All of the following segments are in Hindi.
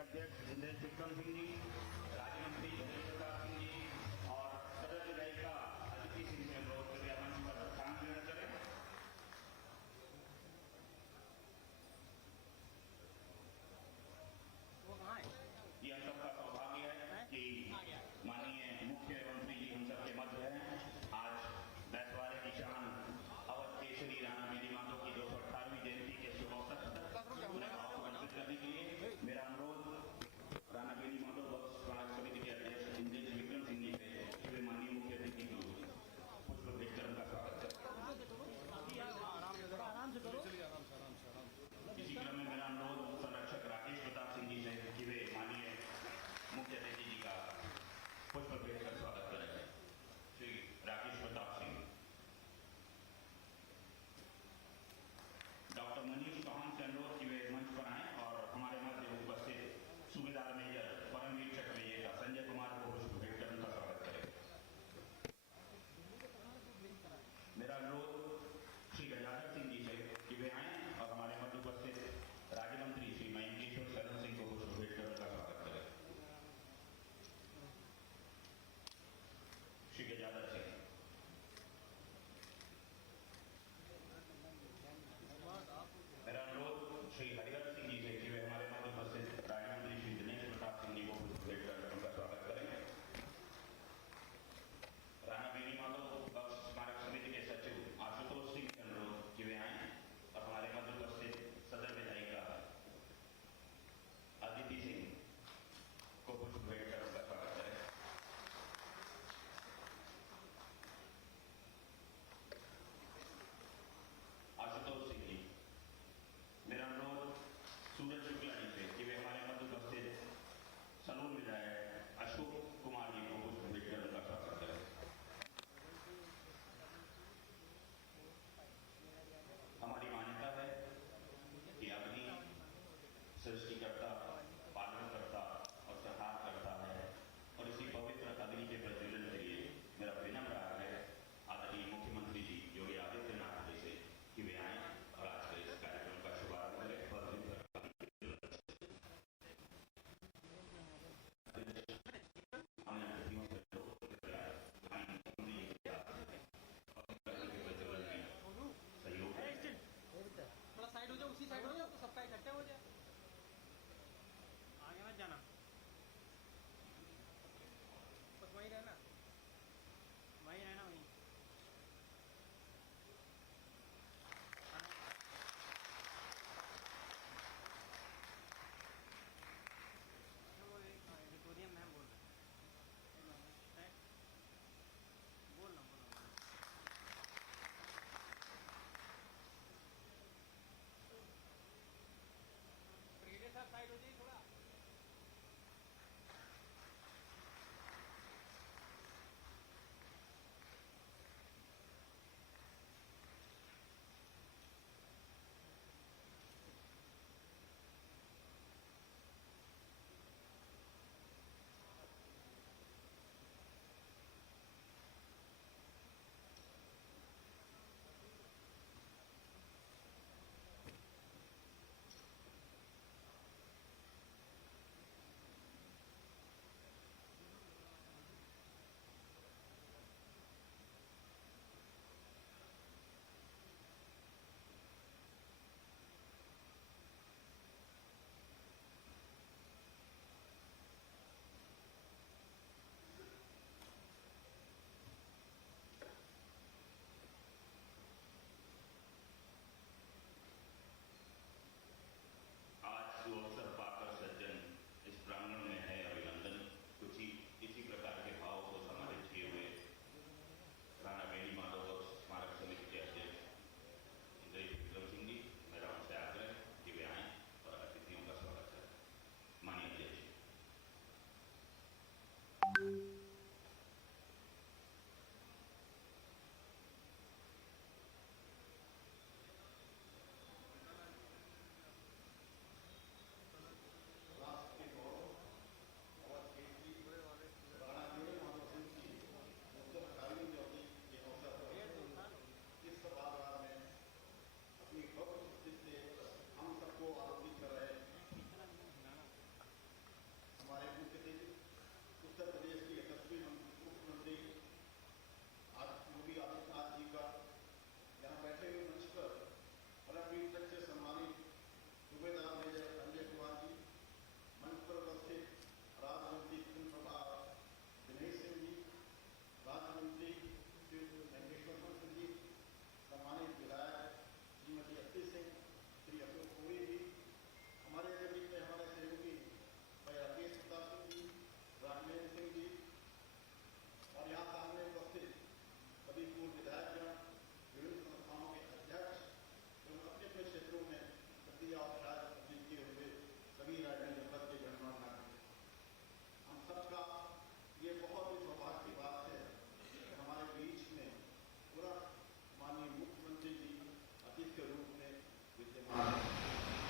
अध्यक्ष इंद्रेश विक्रम सिंह जी, राज्य मंत्री जगदीश प्रसाद सिंह जी और सदस्य गायिका अदिति सिंह से अनुरोध करके मंच पर स्थान ग्रहण करें। ये हम सबका सौभाग्य है कि माननीय मुख्यमंत्री जी हम सबके मध्य हैं। आज बैतवाड़े की शान अवध केसरी राणा मेरी माधव की 218वीं जयंती के शुभ अवसर पर उन्हें भाव को अर्पित करने के लिए मेरा अनुरोध राणा मेरी माधव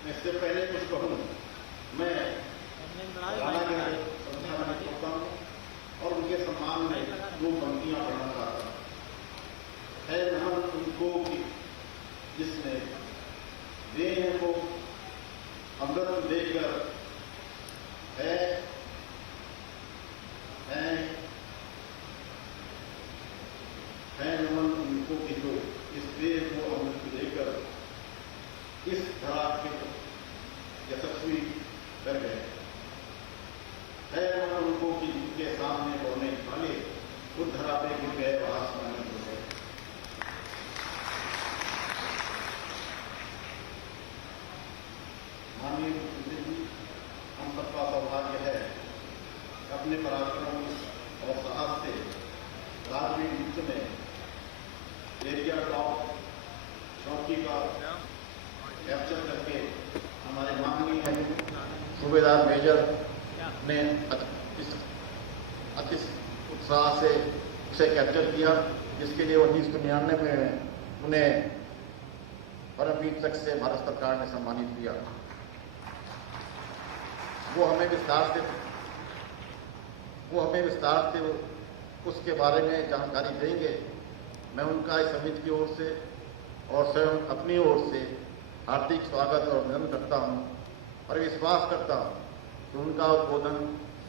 इससे पहले कुछ कहूँ, मैं राणा के संध्या में पढ़ता हूँ और उनके सम्मान में दो पंक्तियां पढ़ना चाहता हूँ। है नमन उनको कि जिसने देह को अमृत देकर है नमन उनको कि जो इस देह को अमृत देकर इस धरा के यशस्वी कर गए। है नमन उनको कि जिनके सामने बोलने वाले खुद धरा पे गिर गए और आसमान में हो गए। माननीय मुख्यमंत्री जी, हम सबका सौभाग्य है कि अपने पराक्रम और साहस से राजनीति युद्ध में एरिया टॉप चौकी का कैप्चर करके हमारे माननीय सूबेदार मेजर ने अति उत्साह से उसे कैप्चर किया, जिसके लिए 1999 में उन्हें परमवीर चक्र से भारत सरकार ने सम्मानित किया। वो हमें विस्तार से उसके बारे में जानकारी देंगे। मैं उनका इस समिति की ओर से और स्वयं अपनी ओर से हार्दिक स्वागत और अभिनंदन करता हूं और विश्वास करता हूं कि उनका उद्बोधन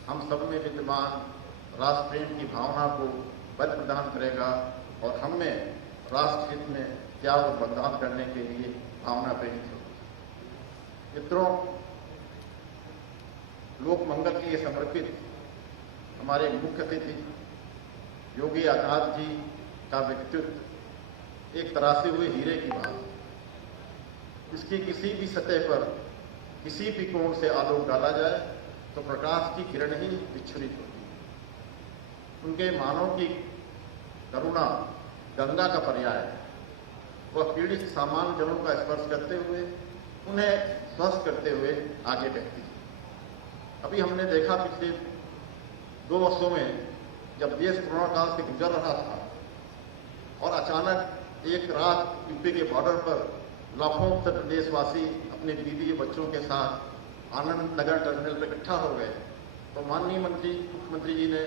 हम सब में विद्यमान राष्ट्र प्रेम की भावना को बल प्रदान करेगा और हम में राष्ट्र हित में त्याग और बलिदान करने के लिए भावना प्रेरित होगी। मित्रों, लोक मंगल के लिए समर्पित हमारे मुख्य अतिथि योगी आदित्यनाथ जी का व्यक्तित्व एक तरासे हुए हीरे की बात। इसकी किसी भी सतह पर किसी भी कोण से आलोक डाला जाए तो प्रकाश की किरण ही विच्छुरित होती है। उनके मानव की करुणा गंगा का पर्याय है। वह पीड़ित सामान्य जनों का स्पर्श करते हुए उन्हें स्वस्थ करते हुए आगे बढ़ती है। अभी हमने देखा पिछले 2 वर्षों में जब देश कोरोना काल से गुजर रहा था और अचानक एक रात यूपी के बॉर्डर पर लाखों उत्तर प्रदेशवासी अपने बीवी बच्चों के साथ आनंद नगर टर्मिनल पर इकट्ठा हो गए, तो माननीय मुख्यमंत्री जी ने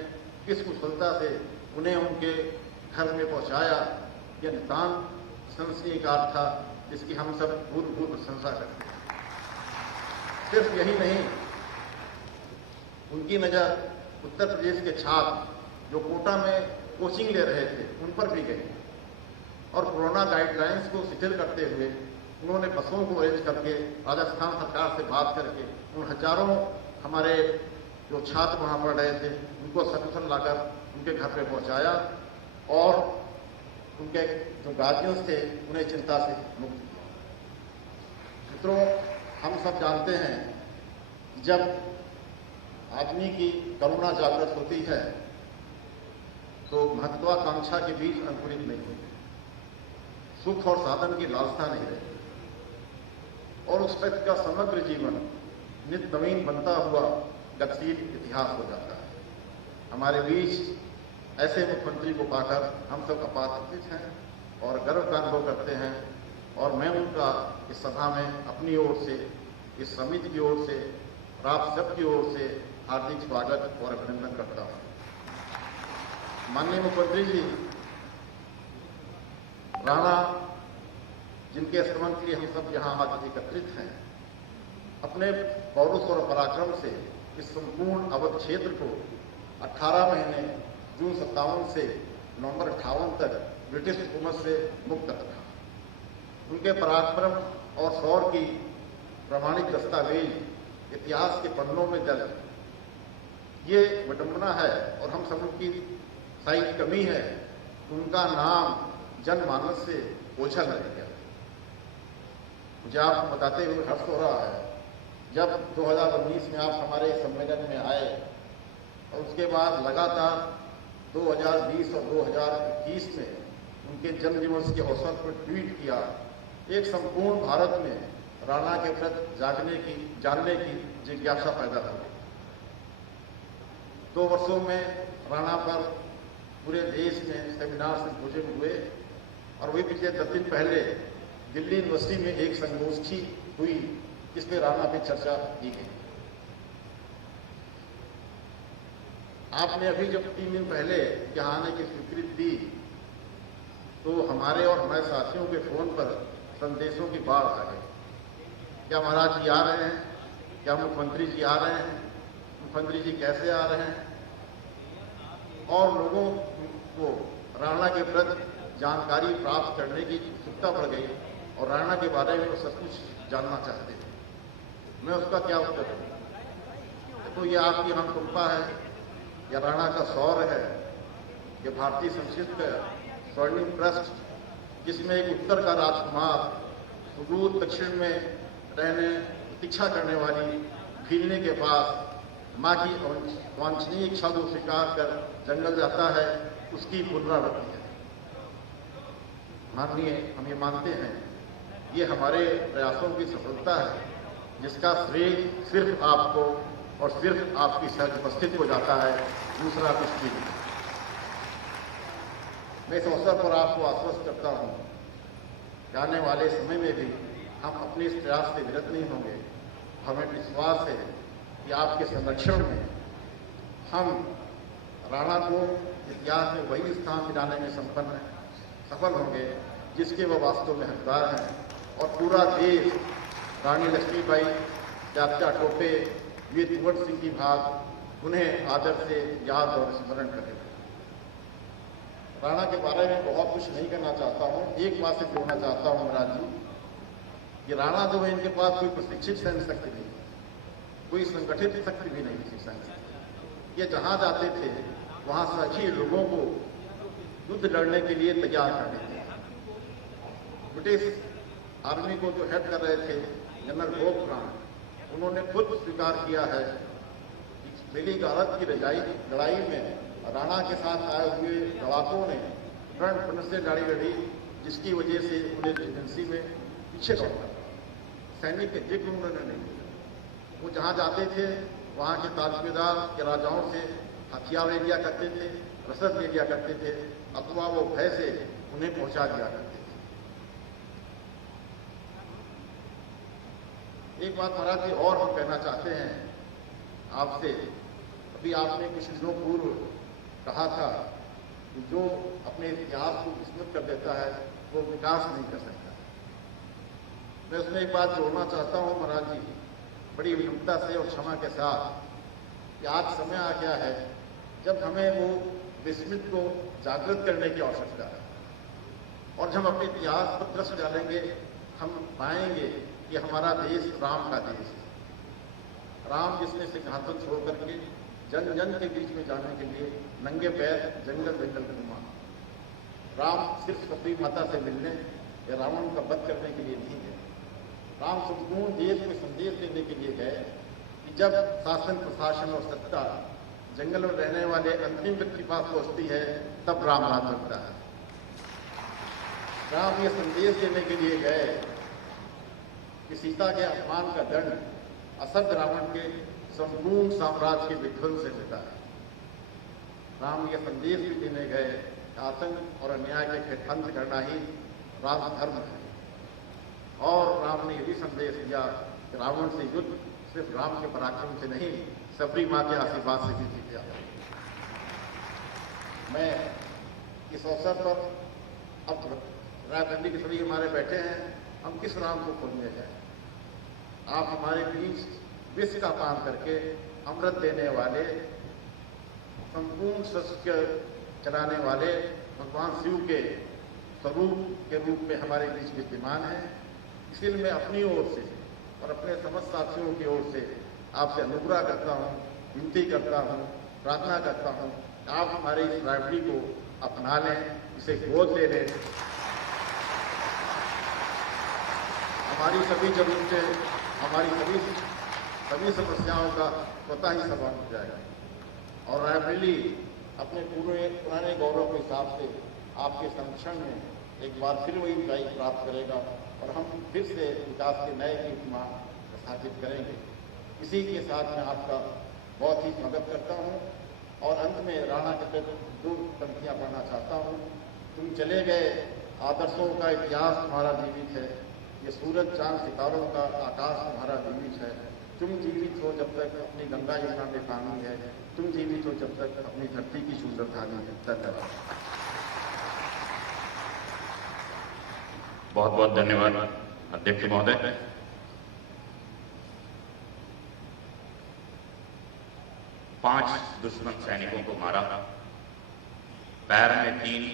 किस कुशलता से उन्हें उनके घर में पहुंचाया, यह नितांत प्रशंसनीय कार्य था, जिसकी हम सब भूल प्रशंसा करते हैं। सिर्फ यही नहीं, उनकी नज़र उत्तर प्रदेश के छात्र जो कोटा में कोचिंग ले रहे थे उन पर भी गई और कोरोना गाइडलाइंस को शिथिल करते हुए उन्होंने बसों को अरेंज करके राजस्थान सरकार से बात करके उन हजारों हमारे जो छात्र वहाँ पढ़ रहे थे उनको सकुशल लाकर उनके घर पे पहुँचाया और उनके जो गार्जियंस थे उन्हें चिंता से मुक्त किया। मित्रों, हम सब जानते हैं जब आदमी की करुणा जागृत होती है तो महत्वाकांक्षा के बीच अंकुरित नहीं होती, सुख और साधन की लालसा नहीं रहती और उस व्यक्ति का समग्र जीवन नित्य नवीन बनता हुआ गतिशील इतिहास हो जाता है। हमारे बीच ऐसे मुख्यमंत्री को पाकर हम सब आपातचित हैं और गर्व का अनुभव करते हैं और मैं उनका इस सभा में अपनी ओर से, इस समिति की ओर से, आप सबकी ओर से हार्दिक स्वागत और अभिनंदन करता हूँ। माननीय मुख्यमंत्री जी, राणा जिनके स्मरण के लिए हम सब यहाँ आज एकत्रित हैं, अपने पौरुष और पराक्रम से इस संपूर्ण अवध क्षेत्र को 18 महीने जून 57 से नवंबर 58 तक ब्रिटिश हुकूमत से मुक्त रखा। उनके पराक्रम और शौर्य की प्रमाणिक दस्तावेज इतिहास के पन्नों में दर्ज। ये विडंबना है और हम सब की शायद कमी है, उनका नाम जनमानस से ओझल रह गया। मुझे आप बताते हुए हर्ष हो रहा है, जब 2019 में आप हमारे सम्मेलन में आए और उसके बाद लगातार 2020 और 2021 में उनके जन्मदिवस के अवसर पर ट्वीट किया, एक संपूर्ण भारत में राणा के प्रति जानने की जिज्ञासा पैदा हो गई। 2 वर्षों में राणा पर पूरे देश में सेमिनार से भोजन हुए और वही पिछले 10 दिन पहले दिल्ली यूनिवर्सिटी में एक संगोष्ठी हुई इस पे राणा पे चर्चा की गई। आपने अभी जब 3 दिन पहले यहाँ आने की स्वीकृति दी तो हमारे और हमारे साथियों के फोन पर संदेशों की बाढ़ आ गई। क्या महाराज जी आ रहे हैं? क्या मुख्यमंत्री जी आ रहे हैं? मुख्यमंत्री जी कैसे आ रहे हैं? और लोगों को राणा के प्रति जानकारी प्राप्त करने की उत्सुकता बढ़ गई और राणा के बारे में वो सब कुछ जानना चाहते थे। मैं उसका क्या उत्तर दूं? तो ये आपकी हम कृपा है या राणा का शौर्य है कि भारतीय संस्कृति का स्वर्णिम ट्रस्ट, जिसमें एक उत्तर का राजकुमार सुदूर दक्षिण में रहने प्रतीक्षा करने वाली भीलने के पास माँ की वांछनीय इच्छा को स्वीकार कर जंगल जाता है, उसकी पुनरावृत्ति है। माननीय, हम ये मानते हैं ये हमारे प्रयासों की सफलता है, जिसका श्रेय सिर्फ आपको और सिर्फ आपकी सहज उपस्थिति को जाता है, दूसरा कुछ भी नहीं। मैं इस अवसर पर आपको आश्वस्त करता हूं कि आने वाले समय में भी हम अपने इस प्रयास से विरत नहीं होंगे। हमें विश्वास है कि आपके संरक्षण में हम राणा को इतिहास में वही स्थान दिलाने में सफल होंगे जिसके वह वास्तव में हकदार हैं, और पूरा देश रानी लक्ष्मीबाई, चाचा टोपे, वीर कुंवर सिंह की भाग उन्हें आदर से याद और स्मरण करेगा। राणा के बारे में बहुत कुछ नहीं करना चाहता हूँ, एक बात से जोड़ना चाहता हूँ महाराज जी, कि राणा जो है इनके पास कोई प्रशिक्षित सैन्य शक्ति नहीं, कोई संगठित शक्ति भी नहीं थी सैन्य। ये जहाँ जाते थे वहाँ सभी लोगों को युद्ध लड़ने के लिए तैयार करते थे। ब्रिटिश आर्मी को जो हेड कर रहे थे जनरल होपराम, उन्होंने खुद स्वीकार किया है कि पहली भारत की लड़ाई में राणा के साथ आए हुए लड़ाकों ने प्रण से लड़ाई लड़ी, जिसकी वजह से उन्हें एजेंसी में पीछे लौटा। सैनिक के जिक्र उन्होंने नहीं किया। वो जहाँ जाते थे वहाँ के ताजपेदार के राजाओं से हथियार ले लिया करते थे, रसद ले लिया करते थे, अथवा वो भय से उन्हें पहुंचा दिया करते थे। एक बात महाराज जी और हम कहना चाहते हैं आपसे। अभी आपने कुछ दिनों पूर्व कहा था कि जो अपने इतिहास को विस्मृत कर देता है वो विकास नहीं कर सकता। मैं उसमें एक बात जोड़ना चाहता हूँ महाराज जी, बड़ी विनम्रता से और क्षमा के साथ, कि आज समय आ गया है जब हमें वो विस्मृत को जागृत करने की आवश्यकता है। और जब हम अपने इतिहास पर दृष्टि डालेंगे हम पाएंगे कि हमारा देश राम का देश है। राम जिसने सिंहासन छोड़ करके जन जन के बीच में जाने के लिए नंगे पैर जंगल जंगल घूमा। राम सिर्फ सबरी माता से मिलने या रावण का वध करने के लिए नहीं है। राम संपूर्ण देश में संदेश देने के लिए गए कि जब शासन प्रशासन और सत्ता जंगल में रहने वाले अंतिम व्यक्ति के पास पहुंचती है तब राम राज बनता है। राम ये संदेश देने के लिए गए कि सीता के अपमान का दंड असत्य रावण के संपूर्ण साम्राज्य के विध्वंस से होता है। राम ये संदेश भी देने गए आतंक और अन्याय के अंत करना ही राजधर्म है। और राम ने यह भी संदेश दिया कि रावण से युद्ध सिर्फ राम के पराक्रम से नहीं, सबरी माँ के आशीर्वाद से भी जीत जाता है। मैं इस अवसर पर अब रायबरेली के सभी हमारे बैठे हैं, हम किस राम को खोजने जाए। आप हमारे बीच विष का पान करके अमृत देने वाले, संपूर्ण शस्त्र चलाने वाले भगवान शिव के स्वरूप के रूप में हमारे बीच विद्यमान है। इसलिए मैं अपनी ओर से और अपने समस्त साथियों की ओर से आपसे अनुग्रह करता हूँ, विनती करता हूँ, प्रार्थना करता हूँ कि आप हमारे इस लाइब्रेरी को अपना लें, इसे गोद ले लें। हमारी सभी जरूरतें, हमारी सभी समस्याओं का स्वतः ही समाधान हो जाएगा और रायबरेली अपने पुराने गौरव के हिसाब से आपके संरक्षण में एक बार फिर वही ऊंचाई प्राप्त करेगा और हम फिर से विकास के नए कीर्तिमान स्थापित करेंगे। इसी के साथ मैं आपका बहुत ही स्वागत करता हूँ और अंत में राणा के प्रति 2 पंक्तियाँ पढ़ना चाहता हूँ। तुम चले गए, आदर्शों का इतिहास तुम्हारा जीवित है, ये सूरज चांद सितारों का आकाश तुम्हारा जीवित है, तुम जीवित हो जब तक अपनी गंगा यमुना में पानी है, तुम जीवित हो जब तक अपनी धरती की सुंदर कहानी है। धन्यवाद। बहुत बहुत धन्यवाद अध्यक्ष महोदय। पांच दुश्मन सैनिकों को मारा, पैर में 3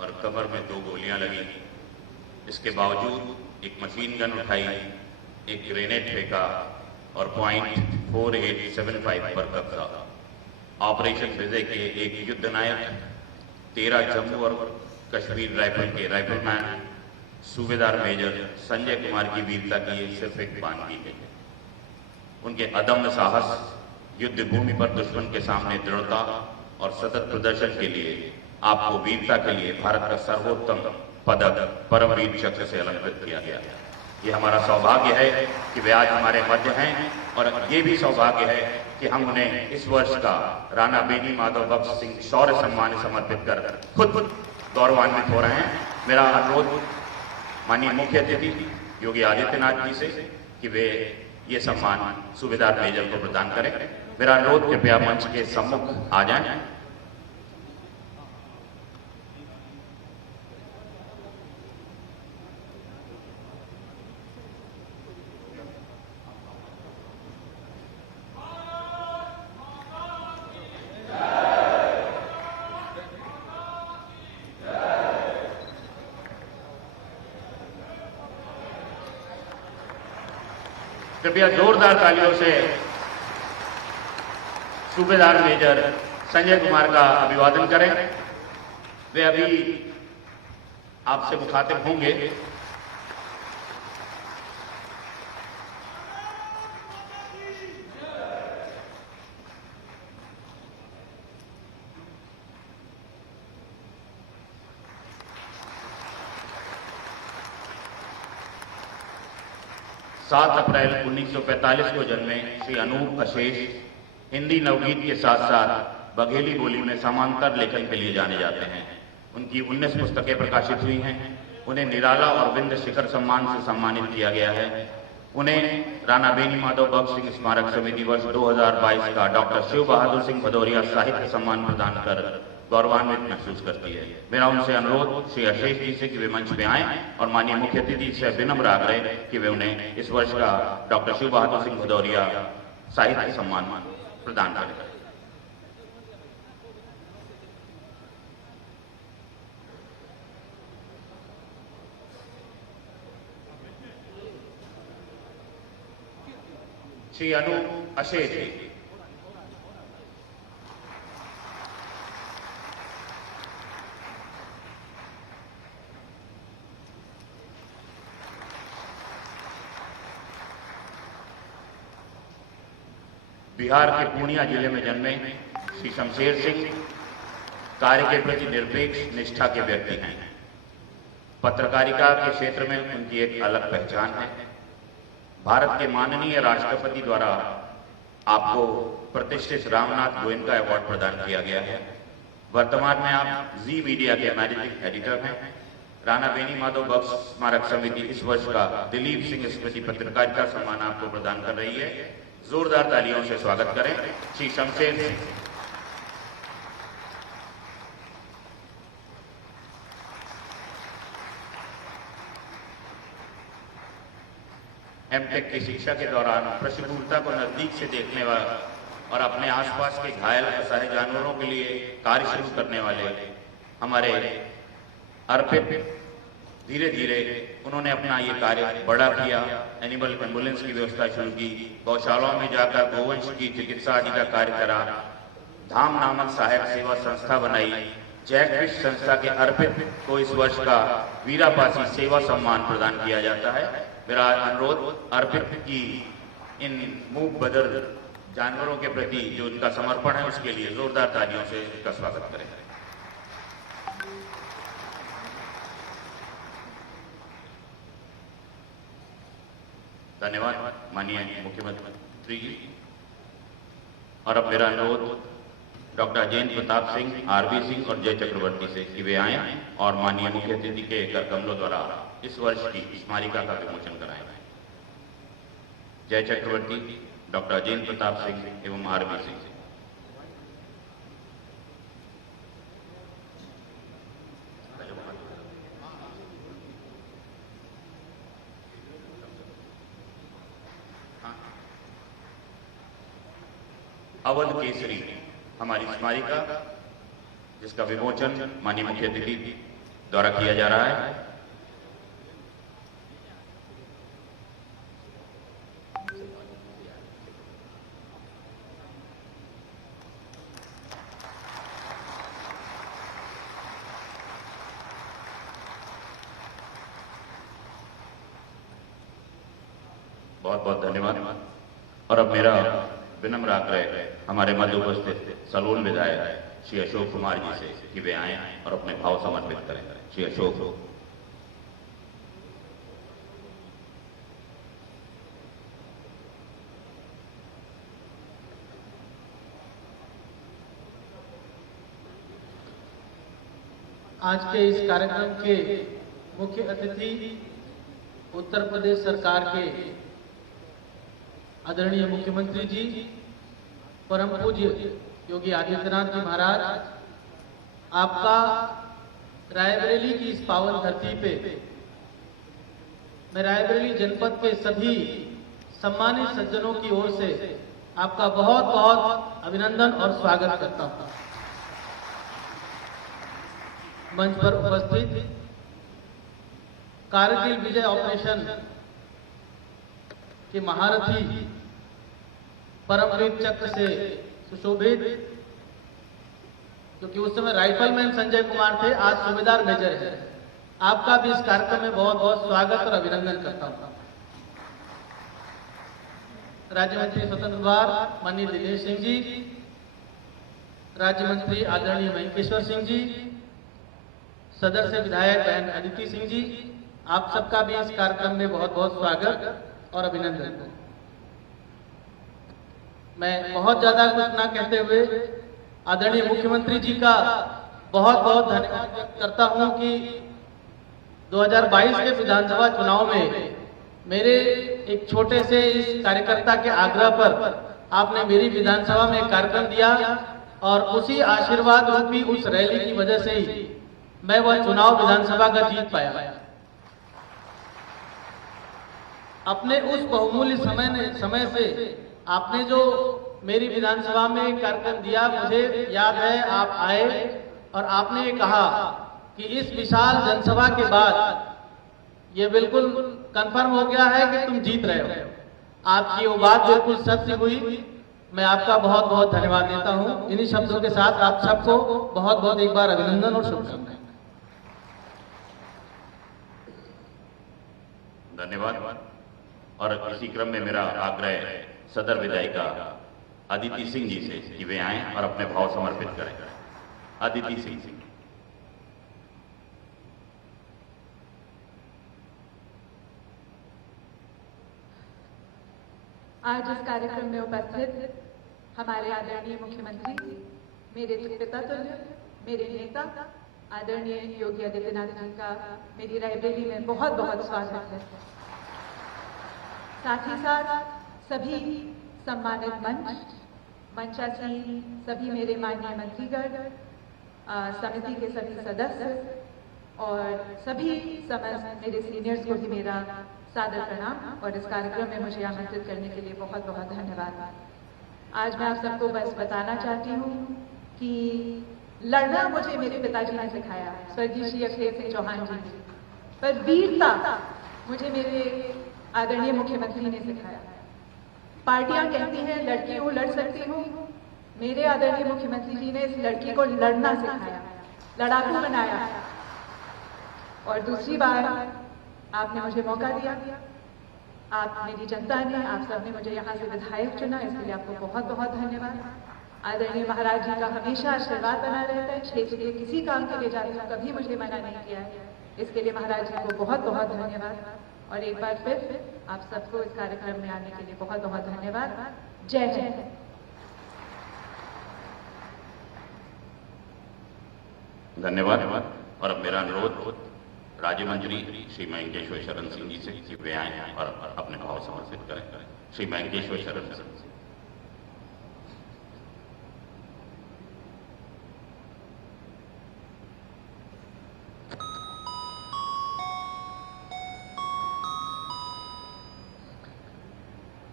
और कमर में 2 गोलियां लगी। इसके बावजूद एक मशीन गन उठाई, एक ग्रेनेड फेंका और .4875 पर कब्जा। ऑपरेशन विजय के एक युद्ध नायक 13 जम्मू और कश्मीर राइफल के राइफलमैन सूबेदार मेजर संजय कुमार की वीरता की ये सिर्फ एक बानगी है। उनके अदम्य साहस, युद्ध भूमि पर दुश्मन के सामने दृढ़ता और सतत प्रदर्शन के लिए आपको वीरता के लिए भारत का सर्वोत्तम पदक परमवीर चक्र से अलंकृत किया गया। ये हमारा सौभाग्य है कि वे आज हमारे मध्य हैं और ये भी सौभाग्य है कि हम उन्हें इस वर्ष का राणा बेनी माधव बख्श सिंह शौर्य सम्मान समर्पित कर खुद गौरवान्वित हो रहे हैं। मेरा अनुरोध माननीय मुख्य अतिथि योगी आदित्यनाथ जी से कि वे ये सम्मान सूबेदार मेजर को प्रदान करें। मेरा अनुरोध कृपया मंच के सम्मुख आ जाएं। कृपया जोरदार तालियों से सूबेदार मेजर संजय कुमार का अभिवादन करें। वे अभी आपसे मुखातिब होंगे। सात अप्रैल 1945 को जन्मे श्री अनूप अशेष हिंदी नवगीत के साथ साथ बघेली बोली में समांतर लेखन के लिए जाने जाते हैं। उनकी 19 पुस्तकें प्रकाशित हुई हैं। उन्हें निराला और विंध्य शिखर सम्मान से सम्मानित किया गया है। उन्हें राणा बेनी माधव बख्श सिंह स्मारक समिति वर्ष 2022 का डॉक्टर शिव बहादुर सिंह भदौरिया साहित्य सम्मान प्रदान कर गौरवान्वित महसूस करती है। मेरा उनसे अनुरोध श्री अशेष जी से कि वे मंच में आएं और माननीय मुख्य अतिथि से विनम्र आग्रह कि वे उन्हें इस वर्ष का डॉक्टर शिव बहादुर सिंह भदौरिया साहित्य सम्मान प्रदान करें। श्री अनूप अशेष जी। बिहार के पूर्णिया जिले में जन्मे श्री शमशेर सिंह कार्य के प्रति निरपेक्ष निष्ठा के व्यक्ति हैं। पत्रकारिता के क्षेत्र में उनकी एक अलग पहचान है। भारत के माननीय राष्ट्रपति द्वारा आपको प्रतिष्ठित रामनाथ गोयनका अवार्ड प्रदान किया गया है। वर्तमान में आप जी मीडिया के मैनेजिंग एडिटर हैं। राणा बेनी माधव बख्श स्मारक समिति इस वर्ष का दिलीप सिंह स्मृति पत्रकारिता सम्मान आपको प्रदान कर रही है। जोरदार तालियों से स्वागत करें श्री शमशेर सिंह। एमटेक की शिक्षा के दौरान पशुपूर्णता को नजदीक से देखने वाला और अपने आसपास के घायल असहाय जानवरों के लिए कार्य शुरू करने वाले हमारे अर्पित धीरे धीरे उन्होंने अपना ये कार्य बड़ा किया। एनिमल एम्बुलेंस की व्यवस्था शुरू की, गौशालाओं में जाकर गोवंश की चिकित्सा आदि का कार्य करा, धाम नामक सहायक सेवा संस्था बनाई। जैकफिश संस्था के अर्पित को इस वर्ष का वीरापासी सेवा सम्मान प्रदान किया जाता है। मेरा अनुरोध अर्पित की इन मूक बदर जानवरों के प्रति जो उनका समर्पण है उसके लिए जोरदार तालियों से उसका स्वागत करें। धन्यवाद माननीय मुख्यमंत्री जी। और अब मेरा अनुरोध डॉक्टर जयंत प्रताप सिंह, आरबी सिंह और जय चक्रवर्ती से कि वे आए और माननीय मुख्य अतिथि के कर कमलों द्वारा इस वर्ष की स्मारिका का विमोचन कराएंगे। जय चक्रवर्ती, डॉक्टर अजेंद्र प्रताप सिंह एवं आरबी सिंह। अवध केसरी हमारी स्मारिका, जिसका विमोचन माननीय मुख्य अतिथि द्वारा किया जा रहा है। बहुत बहुत धन्यवाद। और अब मेरा विनम्र आग्रह हमारे मध्य उपस्थित सलोन विधायक श्री अशोक कुमार जी से कि वे आए और अपने भाव समर्पित करें। श्री अशोक। आज के इस कार्यक्रम के मुख्य अतिथि उत्तर प्रदेश सरकार के आदरणीय मुख्यमंत्री जी, परम पूज्य योगी आदित्यनाथ जी महाराज, आपका रायबरेली की इस पावन धरती पे मैं रायबरेली जनपद के सभी सम्मानित सज्जनों की ओर से आपका बहुत बहुत अभिनंदन और स्वागत करता हूं। मंच पर उपस्थित कारगिल विजय ऑपरेशन के महारथी परमवीर चक्र से सुशोभित, क्योंकि उस समय राइफलमैन संजय कुमार थे, आज सूबेदार मेजर है। आपका भी इस कार्यक्रम में बहुत बहुत स्वागत और अभिनंदन करता हूं। राज्य मंत्री स्वतंत्र प्रभार माननीय दिनेश सिंह जी, राज्य मंत्री आदरणीय महेंकेश्वर सिंह जी, सदर से विधायक बहन अदिति सिंह जी, आप सबका भी इस कार्यक्रम में बहुत बहुत स्वागत और अभिनंदन। मैं बहुत ज्यादा कुछ ना कहते हुए आदरणीय मुख्यमंत्री जी का बहुत बहुत धन्यवाद व्यक्त करता हूं कि 2022 के विधानसभा चुनाव में मेरे एक छोटे से इस कार्यकर्ता के आग्रह पर आपने मेरी विधानसभा में कार्यक्रम दिया और उसी आशीर्वाद रूपी उस रैली की वजह से ही मैं वह चुनाव विधानसभा का जीत पाया। अपने उस बहुमूल्य समय से आपने जो मेरी विधानसभा में कार्यक्रम दिया, मुझे याद है आप आए और आपने ये कहा कि इस विशाल जनसभा के बाद ये बिल्कुल कंफर्म हो गया है कि तुम जीत रहे हो। आपकी वो बात बिल्कुल सत्य हुई। मैं आपका बहुत बहुत धन्यवाद देता हूं। इन्हीं शब्दों के साथ आप सबको बहुत बहुत एक बार अभिनंदन और शुभकामनाएं। धन्यवाद। और इसी क्रम में मेरा आग्रह सदर विधायिका अदिति सिंह जी से कि वे आएं और अपने भाव समर्पित करें। अदिति सिंह। आज इस कार्यक्रम में उपस्थित हमारे आदरणीय मुख्यमंत्री, मेरे पिता तुल्य, मेरे नेता आदरणीय योगी आदित्यनाथ जी का मेरी रायबरेली में बहुत बहुत स्वागत है। साथ ही साथ सभी सम्मानित मंचासीन, सभी मेरे माननीय मंत्रीगण, समिति के सभी सदस्य और सभी समस्त मेरे सीनियर्स को भी मेरा सादर प्रणाम और इस कार्यक्रम में मुझे आमंत्रित करने के लिए बहुत बहुत धन्यवाद। आज मैं आप सबको बस बताना चाहती हूँ कि लड़ना मुझे मेरे पिताजी ने सिखाया, स्वर्गीय श्री अखिलेश सिंह चौहान जी ने, पर वीरता मुझे मेरे आदरणीय मुख्यमंत्री ने सिखाया। पार्टियां कहती हैं लड़की हूँ, लड़ सकती हूँ, मेरे आदरणीय मुख्यमंत्री जी ने इस लड़की को लड़ना सिखाया, लड़ाकू बनाया। और दूसरी बार आपने मुझे मौका दिया, आप मेरी जनता ने, आप सबने मुझे यहाँ से विधायक चुना, इसके लिए आपको बहुत बहुत धन्यवाद। आदरणीय महाराज जी का हमेशा आशीर्वाद बना रहता है। क्षेत्र के किसी काम के लिए जाती हूँ, कभी मुझे मना नहीं किया है, इसके लिए महाराज जी को बहुत बहुत धन्यवाद। और एक बार फिर आप सबको इस कार्यक्रम में आने के लिए बहुत बहुत धन्यवाद। जय हिंद। धन्यवाद। और अब मेरा अनुरोध राज्य मंत्री श्री मयंकेश्वर शरण सिंह जी से कि वे आए और अपने भाव समर्पित करें। श्री मयंकेश्वर शरण सिंह।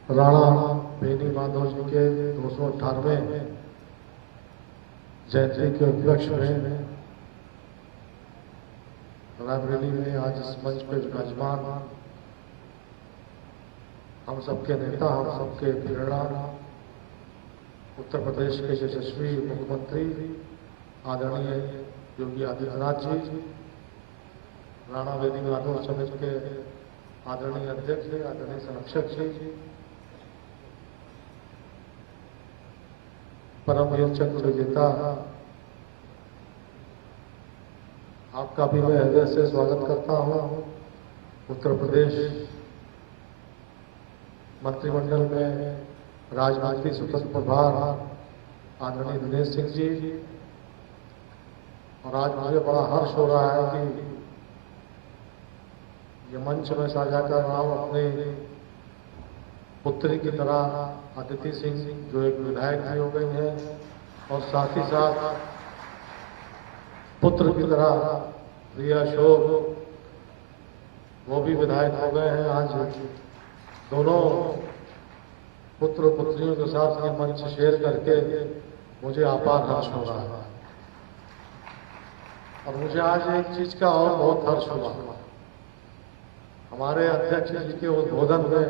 राणा बेनी माधव जी के 218वें जयंती के उपलक्ष्य में रायबरेली में आज इस मंच पे विराजमान हम सबके नेता, हम सबके प्रेरणा, उत्तर प्रदेश के यशस्वी मुख्यमंत्री आदरणीय योगी आदित्यनाथ जी, राणा बेनी माधव समिति के आदरणीय अध्यक्ष, आदरणीय संरक्षक जी, परम वीर चक्र विजेता, आपका भी मैं हृदय से स्वागत करता हूं। उत्तर प्रदेश मंत्रिमंडल में राज्यमंत्री स्वतंत्र प्रभार आदरणीय दिनेश सिंह जी, और आज मुझे बड़ा हर्ष हो रहा है कि ये मंच में साझा कर रहा हूं अपने पुत्री की तरह अदिति सिंह जो एक विधायक भी हो गई हैं, और साथ ही साथ पुत्र की तरह प्रिया अशोक वो भी विधायक हो गए हैं। आज दोनों पुत्र पुत्रियों के साथ ये मंच शेयर करके मुझे अपार हर्ष हो रहा है। और मुझे आज एक चीज का और बहुत हर्ष हुआ, हमारे अध्यक्ष जी के उद्बोधन में,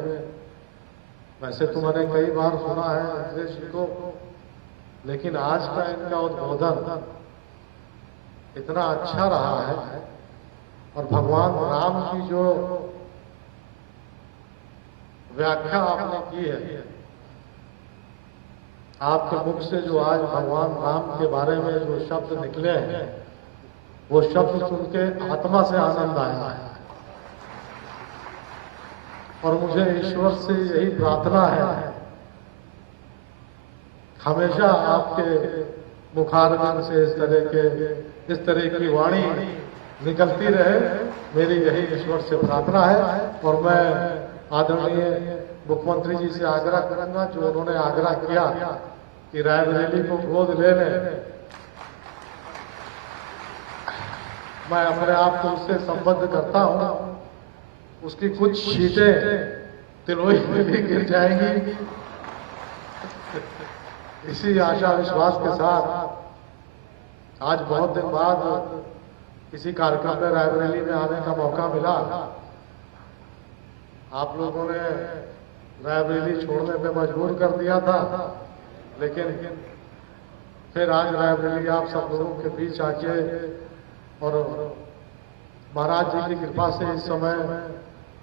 वैसे तो मैंने कई बार सुना है अध्यक्ष जी को, लेकिन आज का इनका उद्बोधन इतना अच्छा रहा है, और भगवान राम की जो व्याख्या आपने की है, आपके मुख से जो आज भगवान राम के बारे में जो शब्द निकले हैं, वो शब्द सुन के आत्मा से आनंद आया है। और मुझे ईश्वर से यही प्रार्थना है, हमेशा आपके मुखारविंद से इस तरह की वाणी निकलती रहे, मेरी यही ईश्वर से प्रार्थना है। और मैं आदरणीय मुख्यमंत्री जी से आग्रह करूंगा, जो उन्होंने आग्रह किया कि रायबरेली को गोद ले लें, मैं अपने आप को उससे संबद्ध करता हूं। उसकी कुछ सीटें तिलोई में भी गिर जाएंगी, इसी आशा विश्वास के साथ आज बहुत दिन बाद किसी कार्यक्रम में रायबरेली में आने का मौका मिला। आप लोगों ने रायबरेली छोड़ने पे मजबूर कर दिया था, लेकिन फिर आज रायबरेली आप सब लोगों के बीच आके, और महाराज जी की कृपा से इस समय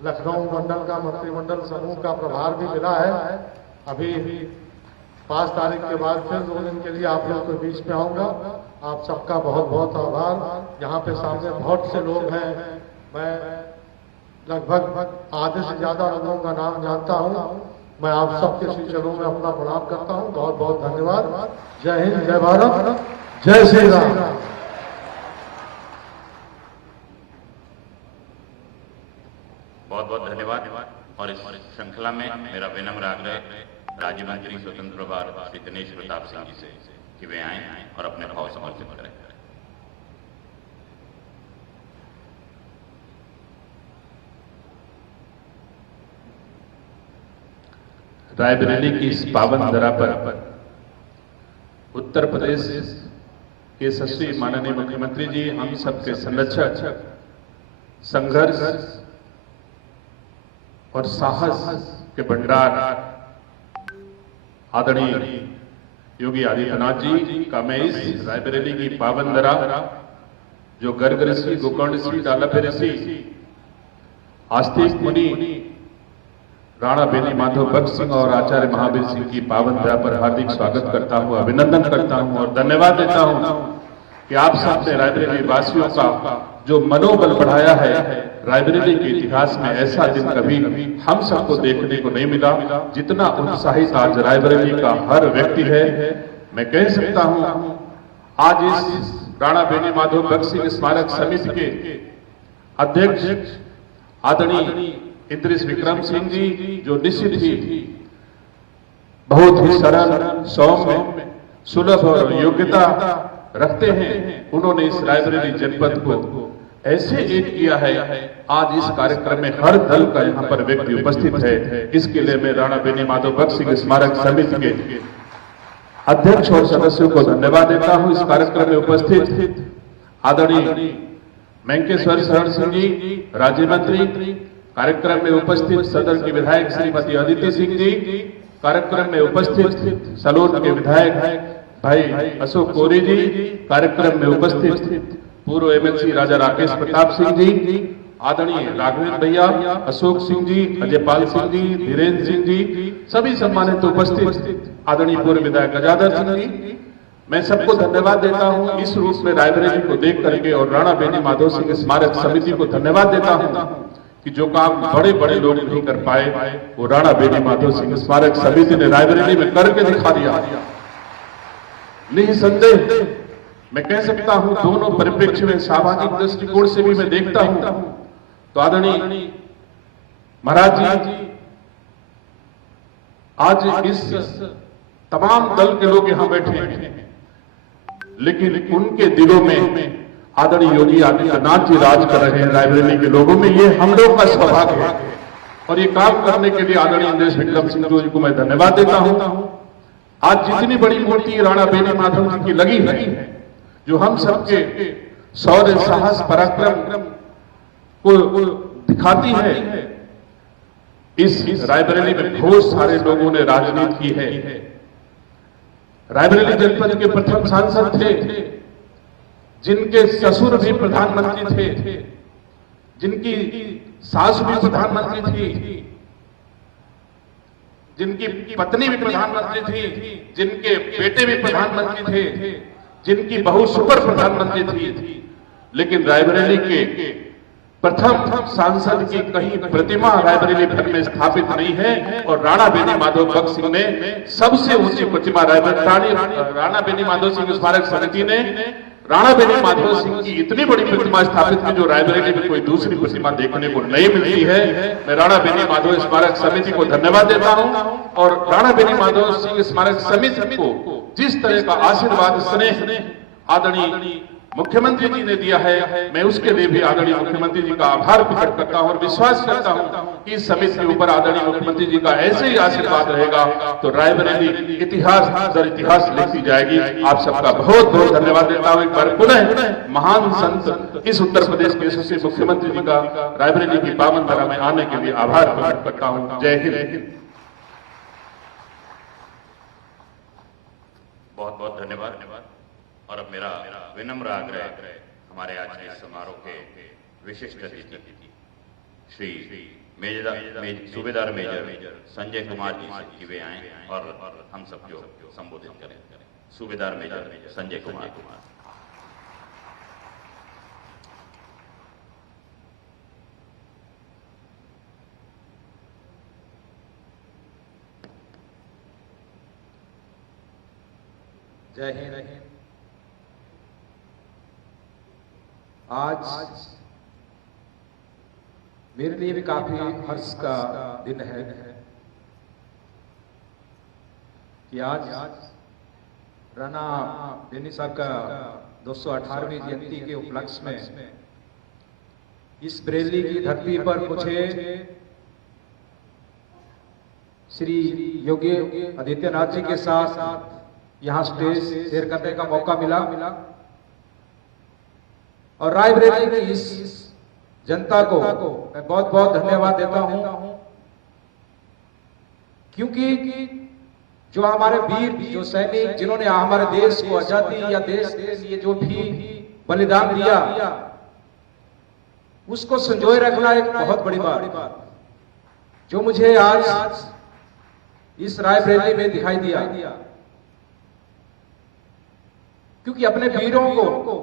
लखनऊ मंडल का मंत्रिमंडल समूह का प्रभार भी मिला है। अभी 5 तारीख के बाद फिर 2 दिन के लिए आप लोगों के बीच में आऊंगा। आप सबका बहुत बहुत आभार। यहाँ पे सामने बहुत से लोग हैं, मैं लगभग आधे से ज्यादा लोगों का नाम जानता हूँ। मैं आप सबके श्री चरणों में अपना प्रणाम करता हूँ। बहुत बहुत धन्यवाद। जय हिंद, जय भारत, जय श्री राम। बहुत बहुत धन्यवाद। और इस श्रृंखला में मेरा विनम्र आग्रह राज्य मंत्री स्वतंत्र प्रभार श्री दिनेश प्रताप सिंह जी से कि वे आएं और अपने भाव समर्पित करें। रायबरेली की इस पावन धरा पर उत्तर प्रदेश के यशस्वी माननीय मुख्यमंत्री जी, हम सबके संरक्षक, संघर्ष और साहस के भंडार आदरणीय योगी आदित्यनाथ जी का मैं इस रायबरेली की पावन धरा, जो गर्ग ऋषि, गोकर्ण ऋषि, डालप ऋषि, आस्तिक मुनि राणा बेनी माधव भक्त सिंह और आचार्य महावीर सिंह की पावन धरा पर हार्दिक स्वागत करता हूं, अभिनंदन करता हूं और धन्यवाद देता हूं कि आप सबने रायबरेली वासियों का जो मनोबल बढ़ाया है। रायबरेली के इतिहास में ऐसा दिन कभी हम सबको देखने को नहीं मिला जितना उत्साहित आज रायबरेली का हर व्यक्ति है। मैं कह सकता हूं आज इस राणा बेनी माधव भक्त सिंह स्मारक समिति के अध्यक्ष आदरणीय इंद्रिस विक्रम सिंह जी, जो निश्चित ही बहुत ही सरल, सौम्य, सुलभ और योग्यता रखते हैं, उन्होंने इस रायबरेली जनपद को ऐसे एक किया है। आज इस कार्यक्रम में हर दल का यहाँ पर व्यक्ति उपस्थित है। इसके लिए मैं राणा बेनी माधव भक्त सिंह स्मारक समिति के अध्यक्ष और सदस्यों को धन्यवाद देता हूं। इस कार्यक्रम में उपस्थित आदरणीय मैंकेश्वर शरण सिंह जी, राज्य मंत्री, कार्यक्रम में उपस्थित सदन के विधायक श्रीमती अदिति सिंह जी, कार्यक्रम में उपस्थित सलोन के विधायक भाई अशोक कोरी जी, कार्यक्रम में उपस्थित पूर्व एमएलसी राजा राकेश प्रताप सिंह जी, आदरणीय राघवेंद्र भैया, अशोक सिंह जी, अजयपाल सिंह जी, धीरेन्द्र सिंह जी, सभी सम्मानित उपस्थित आदरणीय पूर्व विधायक गजाधर सिंह जी, मैं सबको धन्यवाद देता हूं इस रूप में रायबरेली को देख करके, और राणा बेनी माधव सिंह स्मारक समिति को धन्यवाद देता हूं कि जो काम बड़े बड़े लोग नहीं कर पाए वो राणा बेनी माधव सिंह स्मारक समिति ने रायबरेली में करके दिखा दिया। निसंदेह मैं कह सकता हूं, दोनों परिप्रेक्ष्य में, सामाजिक दृष्टिकोण से भी मैं देखता हूं तो आदरणीय महाराज जी आज इस तमाम दल के लोग यहां बैठे हैं, लेकिन उनके दिलों में आदरणीय योगी आदित्यनाथ जी राज कर रहे हैं। रायबरेली के लोगों में ये हम लोग का सौभाग्य है, और ये काम करने के लिए आदरणीय इंद्रेश विक्रम सिंह जी को मैं धन्यवाद देता हूं। आज जितनी बड़ी मूर्ति राणा बेनी माधव जी की लगी है, जो हम सबके शौर्य, साहस, पराक्रम को दिखाती है, इस रायबरेली में बहुत सारे लोगों ने राजनीति की है। रायबरेली जनपद के प्रथम सांसद थे, जिनके ससुर भी प्रधानमंत्री थे, जिनकी सास भी प्रधानमंत्री थी, जिनकी पत्नी भी प्रधानमंत्री थी, जिनके बेटे भी प्रधानमंत्री थे, जिनकी बहू सुपर प्रधानमंत्री थी, लेकिन रायबरेली के प्रथम सांसद की कहीं प्रतिमा रायबरेली भर में स्थापित नहीं है, और राणा बेनी माधव भक्त सिंह ने सबसे ऊंची प्रतिमा राणा बेनी माधव सिंह स्मारक समिति ने राणा बेनी माधव सिंह की इतनी बड़ी प्रतिमा स्थापित की जो रायबरेली में कोई दूसरी प्रतिमा देखने को नहीं मिलती है। मैं राणा बेनी माधव स्मारक समिति को धन्यवाद देता हूं, और राणा बेनी माधव सिंह स्मारक समिति को जिस तरह का आशीर्वाद, स्नेह आदरणीय मुख्यमंत्री जी ने दिया है, मैं उसके लिए भी आदरणीय मुख्यमंत्री जी का आभार प्रकट करता हूं और विश्वास करता हूं कि इस समिति के ऊपर आदरणीय मुख्यमंत्री जी का ऐसे ही आशीर्वाद रहेगा तो रायबरेली इतिहास दर इतिहास लिखती जाएगी। आप सबका बहुत बहुत धन्यवाद देता हूं। एक बार पुनः महान संत इस उत्तर प्रदेश के यशस्वी मुख्यमंत्री जी का रायबरेली की पावन धरा में आने के लिए आभार प्रकट करता हूं। जय हिंद। बहुत बहुत धन्यवाद। और अब मेरा विनम्र आग्रह हमारे आज के समारोह के विशिष्ट अतिथि श्री सूबेदार मेजर संजय कुमार जी वे आए और हम सबको संबोधित करें। सूबेदार मेजर संजय कुमार। जय हिंद। आज मेरे लिए भी काफी हर्ष का दिन है कि आज राणा बेनी साहब का 218वीं जयंती के उपलक्ष्य में इस बरेली की धरती पर मुझे श्री योगी आदित्यनाथ जी के साथ यहाँ स्टेज शेयर करने का मौका मिला, और रायबरेली की इस जनता को मैं बहुत बहुत धन्यवाद देता हूं, क्योंकि जो हमारे वीर, जो सैनिक, जिन्होंने हमारे देश को आजादी या देश के लिए जो भी बलिदान दिया, उसको संजोए रखना एक बहुत बड़ी बात, जो मुझे आज इस रायबरेली में दिखाई दिया। क्योंकि अपने वीरों को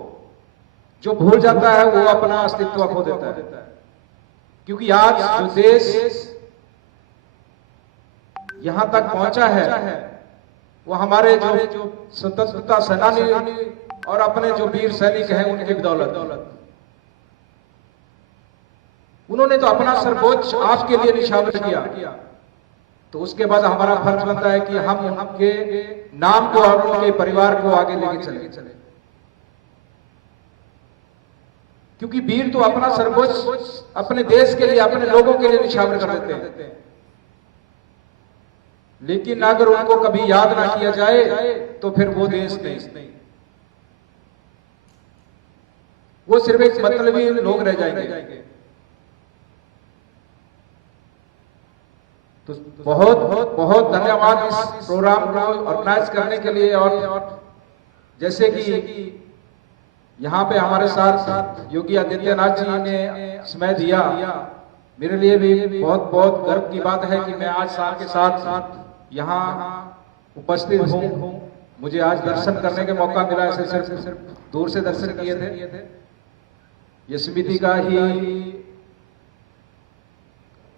जो भूल जाता है वो अपना अस्तित्व खो देता है। क्योंकि आज जो देश यहां तक पहुंचा है वो हमारे जो स्वतंत्रता सेनानी और अपने जो वीर सैनिक हैं उनकी बदौलत। उन्होंने तो अपना सर्वोच्च आपके लिए निछावर किया, तो उसके बाद हमारा फर्ज बनता है कि हम उनके नाम को और उनके परिवार को आगे लेके चले, क्योंकि वीर तो अपना सर्वोच्च अपने देश के लिए, अपने लोगों के लिए निछावर कर देते हैं, लेकिन अगर उनको कभी याद ना किया जाए तो फिर वो देश नहीं, वो सिर्फ एक मतलबी लोग रह जाएंगे। तो बहुत बहुत बहुत धन्यवाद इस प्रोग्राम को ऑर्गेनाइज करने के लिए। और जैसे कि यहाँ पे हमारे साथ योगी आदित्यनाथ जी ने समय दिया, मेरे लिए भी बहुत बहुत गर्व की बात है कि मैं आज साथ के साथ यहाँ उपस्थित हूँ। मुझे आज दर्शन करने का मौका मिला, ऐसे सिर्फ दूर से दर्शन किए थे। ये समिति का ही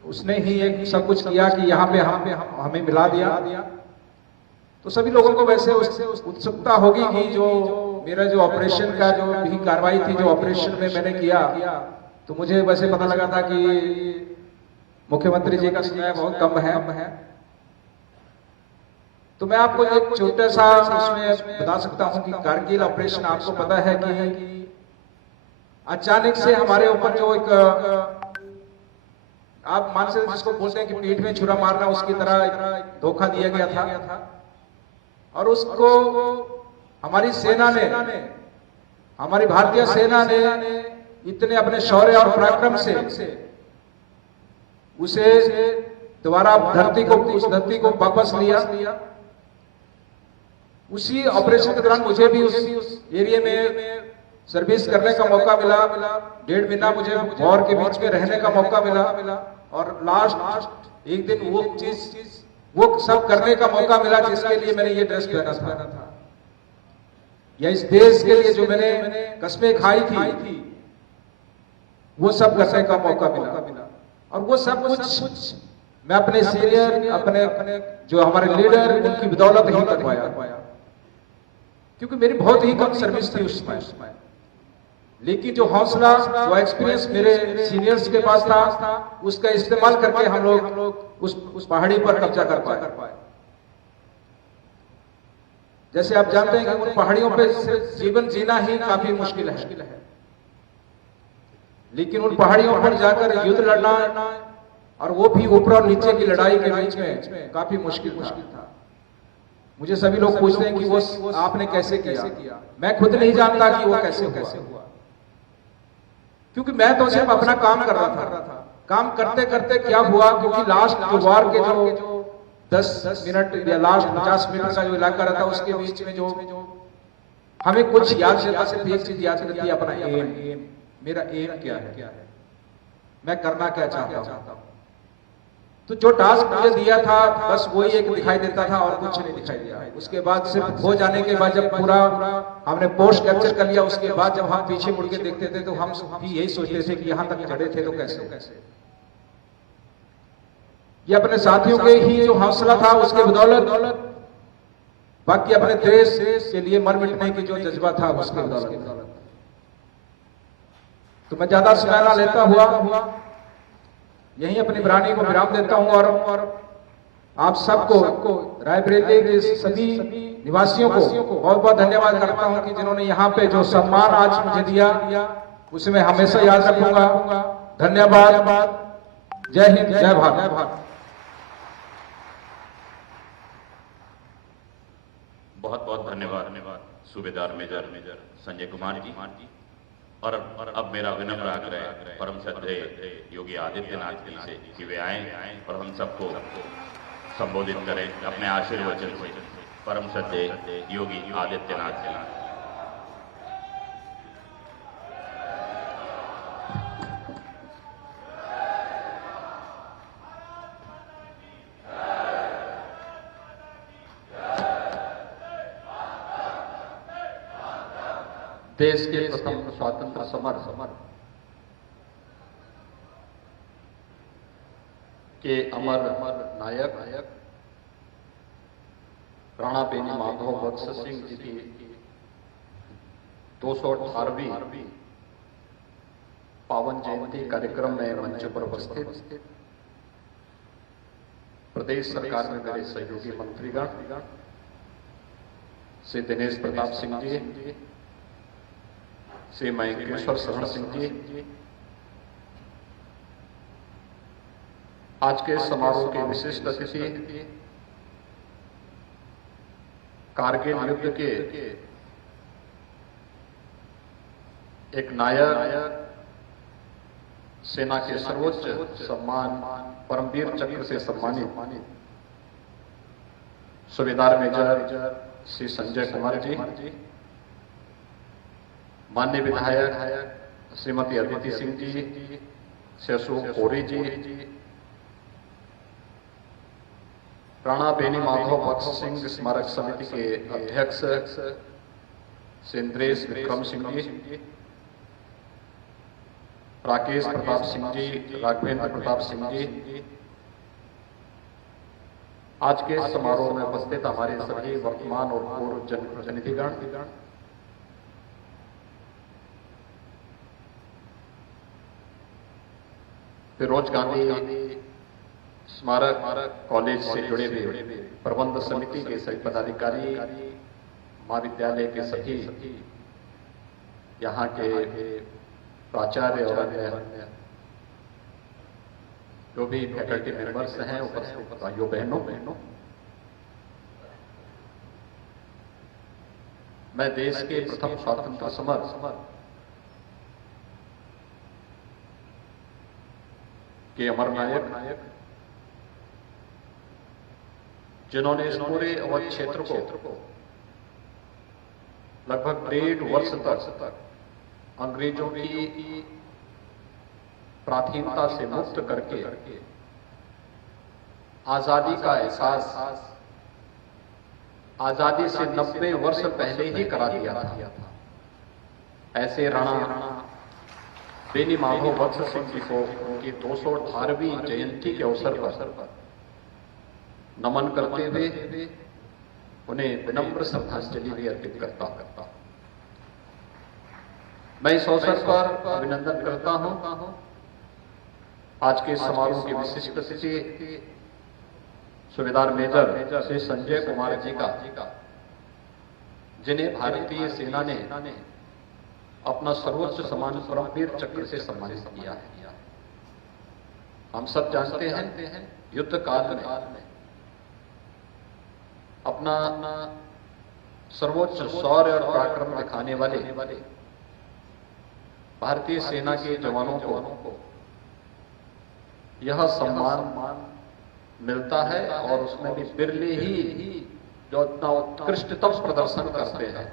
उसने ही एक सब कुछ किया कि यहाँ पे हमें मिला दिया। तो सभी लोगों को वैसे उससे उत्सुकता होगी कि जो मेरा जो ऑपरेशन का जो भी कार्रवाई थी, जो ऑपरेशन में मैंने किया, तो मुझे वैसे पता लगा था कि मुख्यमंत्री जी का समय बहुत कम है। तो मैं आपको एक छोटा सा उसमें बता सकता हूं कि कारगिल ऑपरेशन, आपको पता है कि अचानक से हमारे ऊपर जो एक आप मान सकते जिसको बोलते हैं कि पीठ में छुरा मारना, उसकी तरह धोखा दिया गया था। और उसको हमारी सेना ने, हमारी भारतीय सेना ने इतने अपने शौर्य और पराक्रम से उसे दोबारा उस धरती को वापस लिया। उसी ऑपरेशन के दौरान मुझे भी उस एरिया में सर्विस करने का मौका मिला। 1.5 महीना मुझे वॉर के बीच में रहने का मौका मिला, और लास्ट एक दिन वो सब करने का मौका मिला जिसके लिए मैंने ये ड्रेस पहना था, या इस देश के लिए जो मैंने कस्में खाई थी, वो सब करने का मौका मिला। और वो सब कुछ मैं अपने सीनियर, अपने जो हमारे लीडर, उनकी बदौलत ही कर पाया, क्योंकि मेरी बहुत ही कम सर्विस थी उस समय। लेकिन जो हौसला, जो एक्सपीरियंस मेरे सीनियर्स के पास था, उसका इस्तेमाल करके हम लोग उस पहाड़ी पर कब्जा कर पाए। जैसे आप जानते हैं कि उन पहाड़ियों पे जीवन जीना ही काफी मुश्किल है, लेकिन उन पहाड़ियों पर जाकर युद्ध लड़ना, और वो भी ऊपर और नीचे की लड़ाई के बीच में, काफी मुश्किल था। मुझे सभी लोग पूछते हैं कि वो आपने कैसे किया। मैं खुद नहीं जानता कि वो कैसे हुआ, क्योंकि मैं तो सिर्फ अपना काम कर रहा था। काम करते करते क्या हुआ, क्योंकि लास्ट जो वार के जो 10 मिनट या लास्ट 50 मिनट का जो इलाका रहता, उसके बीच में जो हमें कुछ याद रहता, सिर्फ एक चीज याद रहती है, अपना एम। मेरा एम क्या है, मैं करना क्या चाहता हूं। तो जो टास्क मुझे दिया था, बस वही एक दिखाई देता था और कुछ नहीं दिखाई दिया। उसके बाद सिर्फ हो जाने के बाद, जब पूरा हमने पोस्ट कैप्चर कर लिया, उसके बाद जब हम पीछे मुड़ के देखते थे तो हम भी यही सोचते थे कि यहां तक चढ़े थे तो कैसे। ये अपने साथियों के ही जो हौसला था, उसके बदौलत, बाकी अपने देश के लिए मर मिटने की जो जज्बा था, उसके बदौलत। तो मैं ज्यादा समय ना लेता हुआ यही अपनी वाणी को विराम देता हूं, और आप सबको, रायबरेली के सभी निवासियों को बहुत बहुत धन्यवाद करता हूं कि जिन्होंने यहाँ पे जो सम्मान आज मुझे दिया, उसे मैं हमेशा याद रखूंगा। धन्यवाद। जय हिंद, जय भारत। बहुत बहुत धन्यवाद सूबेदार मेजर संजय कुमार जी। और अब मेरा विनम्र आग्रह परम श्रद्धेय योगी आदित्यनाथ जी से कि वे आए और हम सबको संबोधित करें अपने आशीर्वचन से। परम श्रद्धेय योगी आदित्यनाथ जी। देश के प्रथम स्वतंत्र समर के अमर नायक राणा बेनी माधव बख्श सिंह जी की 218वीं पावन जयंती कार्यक्रम में मंच पर उपस्थित प्रदेश सरकार में मेरे सहयोगी मंत्रीगण श्री दिनेश प्रताप सिंह जी, श्री मयंकेश्वर शरण सिंह जी, आज के समारोह के विशिष्ट अतिथि कारगिल युद्ध के एक नायक, सेना के सर्वोच्च सम्मान परमवीर चक्र से सम्मानित सूबेदार मेजर श्री संजय कुमार जी, माननीय विधायक श्रीमती अदिति सिंह जी, श्री अशोक कोरी जी, राणा बेनी माधव बख्श सिंह स्मारक समिति के अध्यक्ष श्री इंद्रेश विक्रम सिंह जी, राकेश प्रताप सिंह जी, राघवेंद्र प्रताप सिंह जी, आज के समारोह में उपस्थित हमारे सभी वर्तमान और पूर्व जनप्रतिनिधिगण, फिरोज गांधी स्मारक कॉलेज से जुड़े हुए प्रबंध समिति के सभी पदाधिकारी, महाविद्यालय के सभी यहाँ के प्राचार्य और अन्य जो भी फैकल्टी मेंबर्स हैं, उपस्थित भाइयों बहनों, मैं देश के प्रथम स्वतंत्र समर के अमर नायक, जिन्होंने इस पूरे अवध क्षेत्र को लगभग 1.5 वर्ष तक अंग्रेजों की प्राथीनता से मुक्त करके आजादी का एहसास आजादी से 90 वर्ष पहले ही करा दिया था। ऐसे राणा बेनी माधव बख्श सिंह जी को उनकी 218वीं जयंती के अवसर पर नमन करते हुए उन्हें विनम्र श्रद्धांजलि भी अर्पित करता हूं। मैं इस अवसर पर अभिनंदन करता हूं आज के समारोह के विशिष्ट अतिथि सूबेदार मेजर श्री संजय कुमार जी का, जिन्हें भारतीय सेना ने अपना सर्वोच्च सम्मान परमवीर चक्र से सम्मानित किया है। हम सब जानते हैं युद्ध काल में अपना सर्वोच्च शौर्य और पराक्रम दिखाने वाले भारतीय सेना के जवानों को यह सम्मान मिलता है, और उसमें भी बिरले ही जो इतना उत्कृष्टतम प्रदर्शन करते हैं।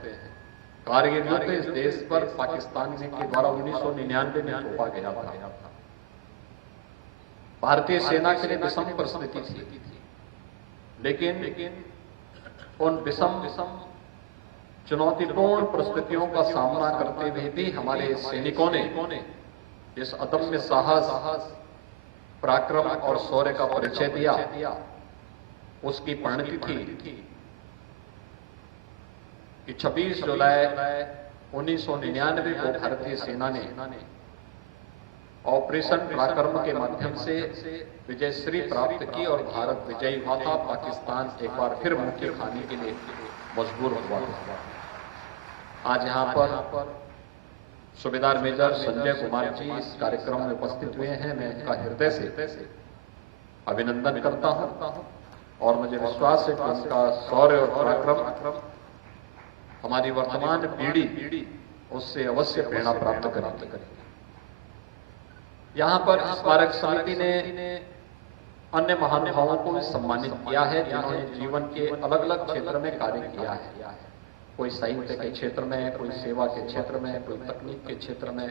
कारगिल युद्ध इस देश पर पाकिस्तान के द्वारा 1999 में थोपा गया था। भारतीय सेना के लिए विषम परिस्थिति थी, लेकिन उन विषम चुनौतीपूर्ण परिस्थितियों का सामना करते हुए भी हमारे सैनिकों ने जिस अदम्य साहस, पराक्रम और शौर्य का परिचय दिया, उसकी परिणति थी कि 26 जुलाई 1999 को भारतीय सेना ने ऑपरेशन पराक्रम के माध्यम से विजयश्री प्राप्त की और भारत विजयी हुआ था। पाकिस्तान एक बार फिर मुक्ति खाने के लिए मजबूर हुआ था। आज यहाँ पर सूबेदार मेजर संजय कुमार जी इस कार्यक्रम में उपस्थित हुए हैं। मैं उनका हृदय से अभिनंदन करता हूँ और मुझे विश्वास है कि उनका शौर्य और पराक्रम हमारी वर्तमान पीढ़ी उससे अवश्य प्रेरणा प्राप्त करेगी। यहाँ पर स्मारक समिति ने अन्य महानुभावों को भी सम्मानित किया है, जिन्होंने जीवन के अलग अलग क्षेत्र में कार्य किया है। कोई साहित्य के क्षेत्र में, कोई सेवा के क्षेत्र में, कोई तकनीक के क्षेत्र में।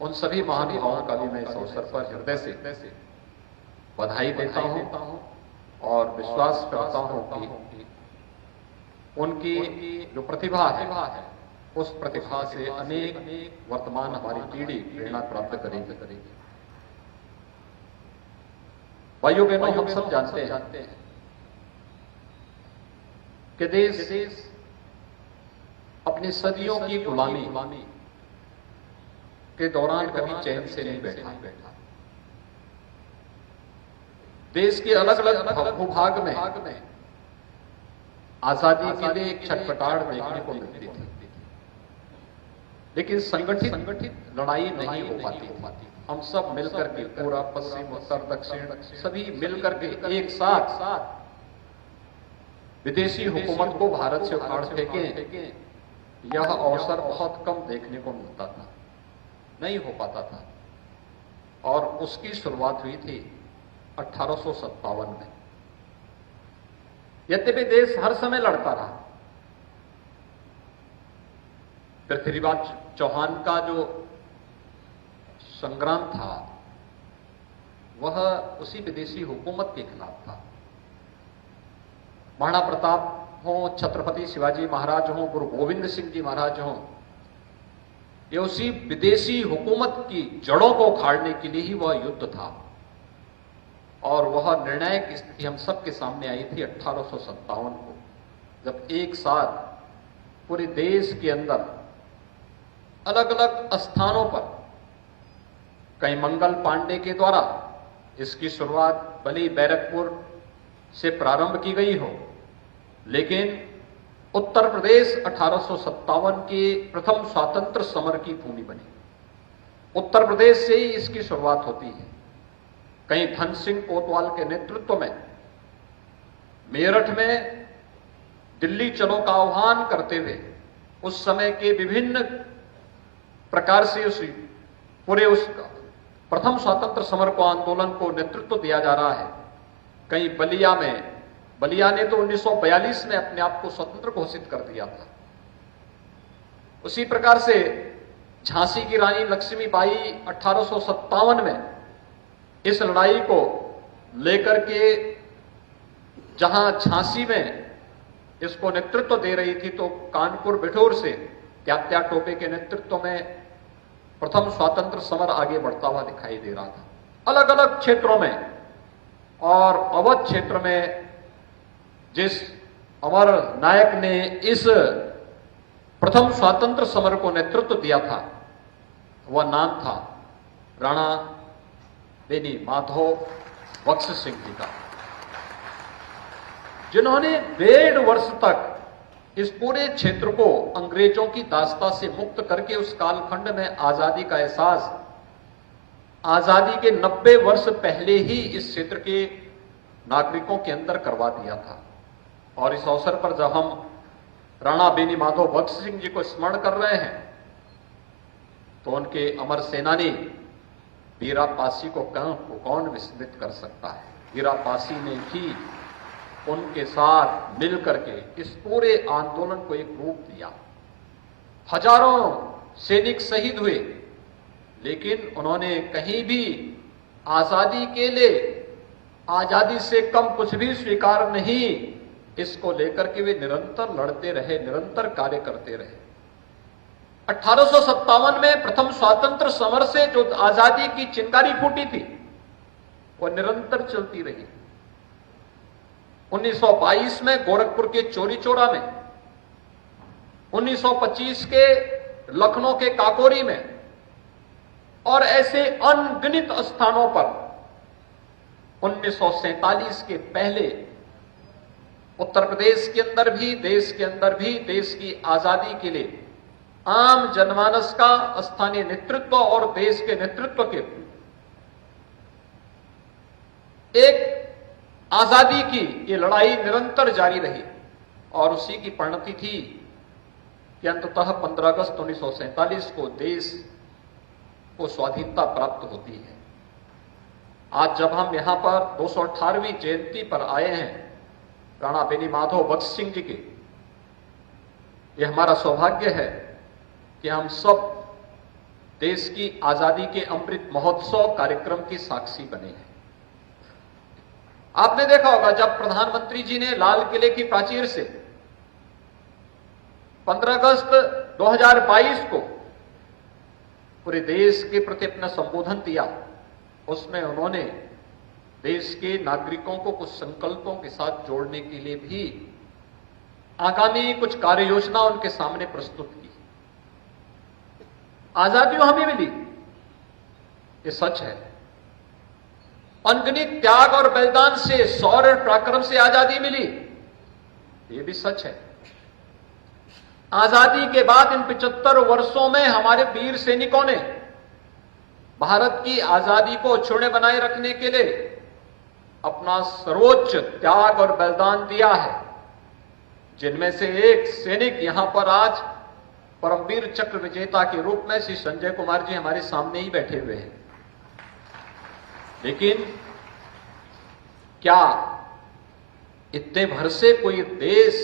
उन सभी महानुभावों का भी मैं इस अवसर पर हृदय से बधाई देता हूं और विश्वास करता हूं कि उनकी जो प्रतिभा है उस प्रतिभा से अनेक वर्तमान हमारी पीढ़ी प्रेरणा प्राप्त करेगी। भाइयों बहनों, हम सब जानते हैं कि देश अपनी सदियों की गुलामी के दौरान कभी चैन से नहीं बैठा। देश के अलग अलग भूभाग में आजादी के लिए एक छटपटाहट देखने को मिलती थी, लेकिन संगठित लड़ाई नहीं हो पाती। हम सब मिलकर के, पूरा पश्चिम उत्तर दक्षिण सभी मिलकर के एक साथ विदेशी हुकूमत को भारत से उखाड़ फेंके, यह अवसर बहुत कम देखने को मिलता था, नहीं हो पाता था। और उसकी शुरुआत हुई थी 1857 में। यद्यपि देश हर समय लड़ता रहा, पृथ्वीराज चौहान का जो संग्राम था वह उसी विदेशी हुकूमत के खिलाफ था। महाराणा प्रताप हो, छत्रपति शिवाजी महाराज हो, गुरु गोविंद सिंह जी महाराज हो, ये उसी विदेशी हुकूमत की जड़ों को उखाड़ने के लिए ही वह युद्ध था। और वह निर्णायक स्थिति हम सबके सामने आई थी 1857 को, जब एक साथ पूरे देश के अंदर अलग अलग स्थानों पर, कहीं मंगल पांडे के द्वारा इसकी शुरुआत भले बैरकपुर से प्रारंभ की गई हो, लेकिन उत्तर प्रदेश 1857 के प्रथम स्वातंत्र समर की भूमि बनी। उत्तर प्रदेश से ही इसकी शुरुआत होती है। कहीं धन सिंह कोतवाल के नेतृत्व में मेरठ में दिल्ली चलो का आह्वान करते हुए उस समय के विभिन्न प्रकार से उस प्रथम स्वतंत्र समर को, आंदोलन को नेतृत्व दिया जा रहा है। कहीं बलिया ने तो 1942 में अपने आप को स्वतंत्र घोषित कर दिया था। उसी प्रकार से झांसी की रानी लक्ष्मीबाई 1857 में इस लड़ाई को लेकर के जहां झांसी में इसको नेतृत्व दे रही थी, तो कानपुर बिठूर से त्यात्या टोपे के नेतृत्व में प्रथम स्वातंत्र समर आगे बढ़ता हुआ दिखाई दे रहा था। अलग अलग क्षेत्रों में, और अवध क्षेत्र में जिस अमर नायक ने इस प्रथम स्वातंत्र समर को नेतृत्व दिया था, वह नाम था राणा बेनी माधो बख्श सिंह जी का, जिन्होंने 1.5 वर्ष तक इस पूरे क्षेत्र को अंग्रेजों की दास्ता से मुक्त करके उस कालखंड में आजादी का एहसास आजादी के 90 वर्ष पहले ही इस क्षेत्र के नागरिकों के अंदर करवा दिया था। और इस अवसर पर जब हम राणा बेनी माधो बख्श सिंह जी को स्मरण कर रहे हैं, तो उनके अमर सेनानी वीरा पासी को कौन विस्मृत कर सकता है। वीरा पासी ने भी उनके साथ मिलकर के इस पूरे आंदोलन को एक रूप दिया। हजारों सैनिक शहीद हुए, लेकिन उन्होंने कहीं भी आजादी के लिए आजादी से कम कुछ भी स्वीकार नहीं, इसको लेकर के वे निरंतर लड़ते रहे, निरंतर कार्य करते रहे। 1857 में प्रथम स्वातंत्र समर से जो आजादी की चिंगारी फूटी थी, वो निरंतर चलती रही। 1922 में गोरखपुर के चौरी चौरा में, 1925 के लखनऊ के काकोरी में, और ऐसे अनगिनत स्थानों पर 1947 के पहले उत्तर प्रदेश के अंदर भी, देश के अंदर भी, देश की आजादी के लिए आम जनमानस का, स्थानीय नेतृत्व और देश के नेतृत्व के एक आजादी की ये लड़ाई निरंतर जारी रही। और उसी की परिणति थी कि अंततः 15 अगस्त 1947 को देश को स्वाधीनता प्राप्त होती है। आज जब हम यहां पर 218वीं जयंती पर आए हैं राणा बेनी माधो बख्श सिंह जी की, यह हमारा सौभाग्य है कि हम सब देश की आजादी के अमृत महोत्सव कार्यक्रम की साक्षी बने हैं। आपने देखा होगा जब प्रधानमंत्री जी ने लाल किले की प्राचीर से 15 अगस्त 2022 को पूरे देश के प्रति अपना संबोधन दिया, उसमें उन्होंने देश के नागरिकों को कुछ संकल्पों के साथ जोड़ने के लिए भी आगामी कुछ कार्य योजना उनके सामने प्रस्तुत की। आजादी हमें मिली, ये सच है। अनगिनत त्याग और बलिदान से, शौर्य और पराक्रम से आजादी मिली, ये भी सच है। आजादी के बाद इन 75 वर्षों में हमारे वीर सैनिकों ने भारत की आजादी को अक्षुण्ण बनाए रखने के लिए अपना सर्वोच्च त्याग और बलिदान दिया है, जिनमें से एक सैनिक यहां पर आज परमवीर चक्र विजेता के रूप में श्री संजय कुमार जी हमारे सामने ही बैठे हुए हैं। लेकिन क्या इतने भर से कोई देश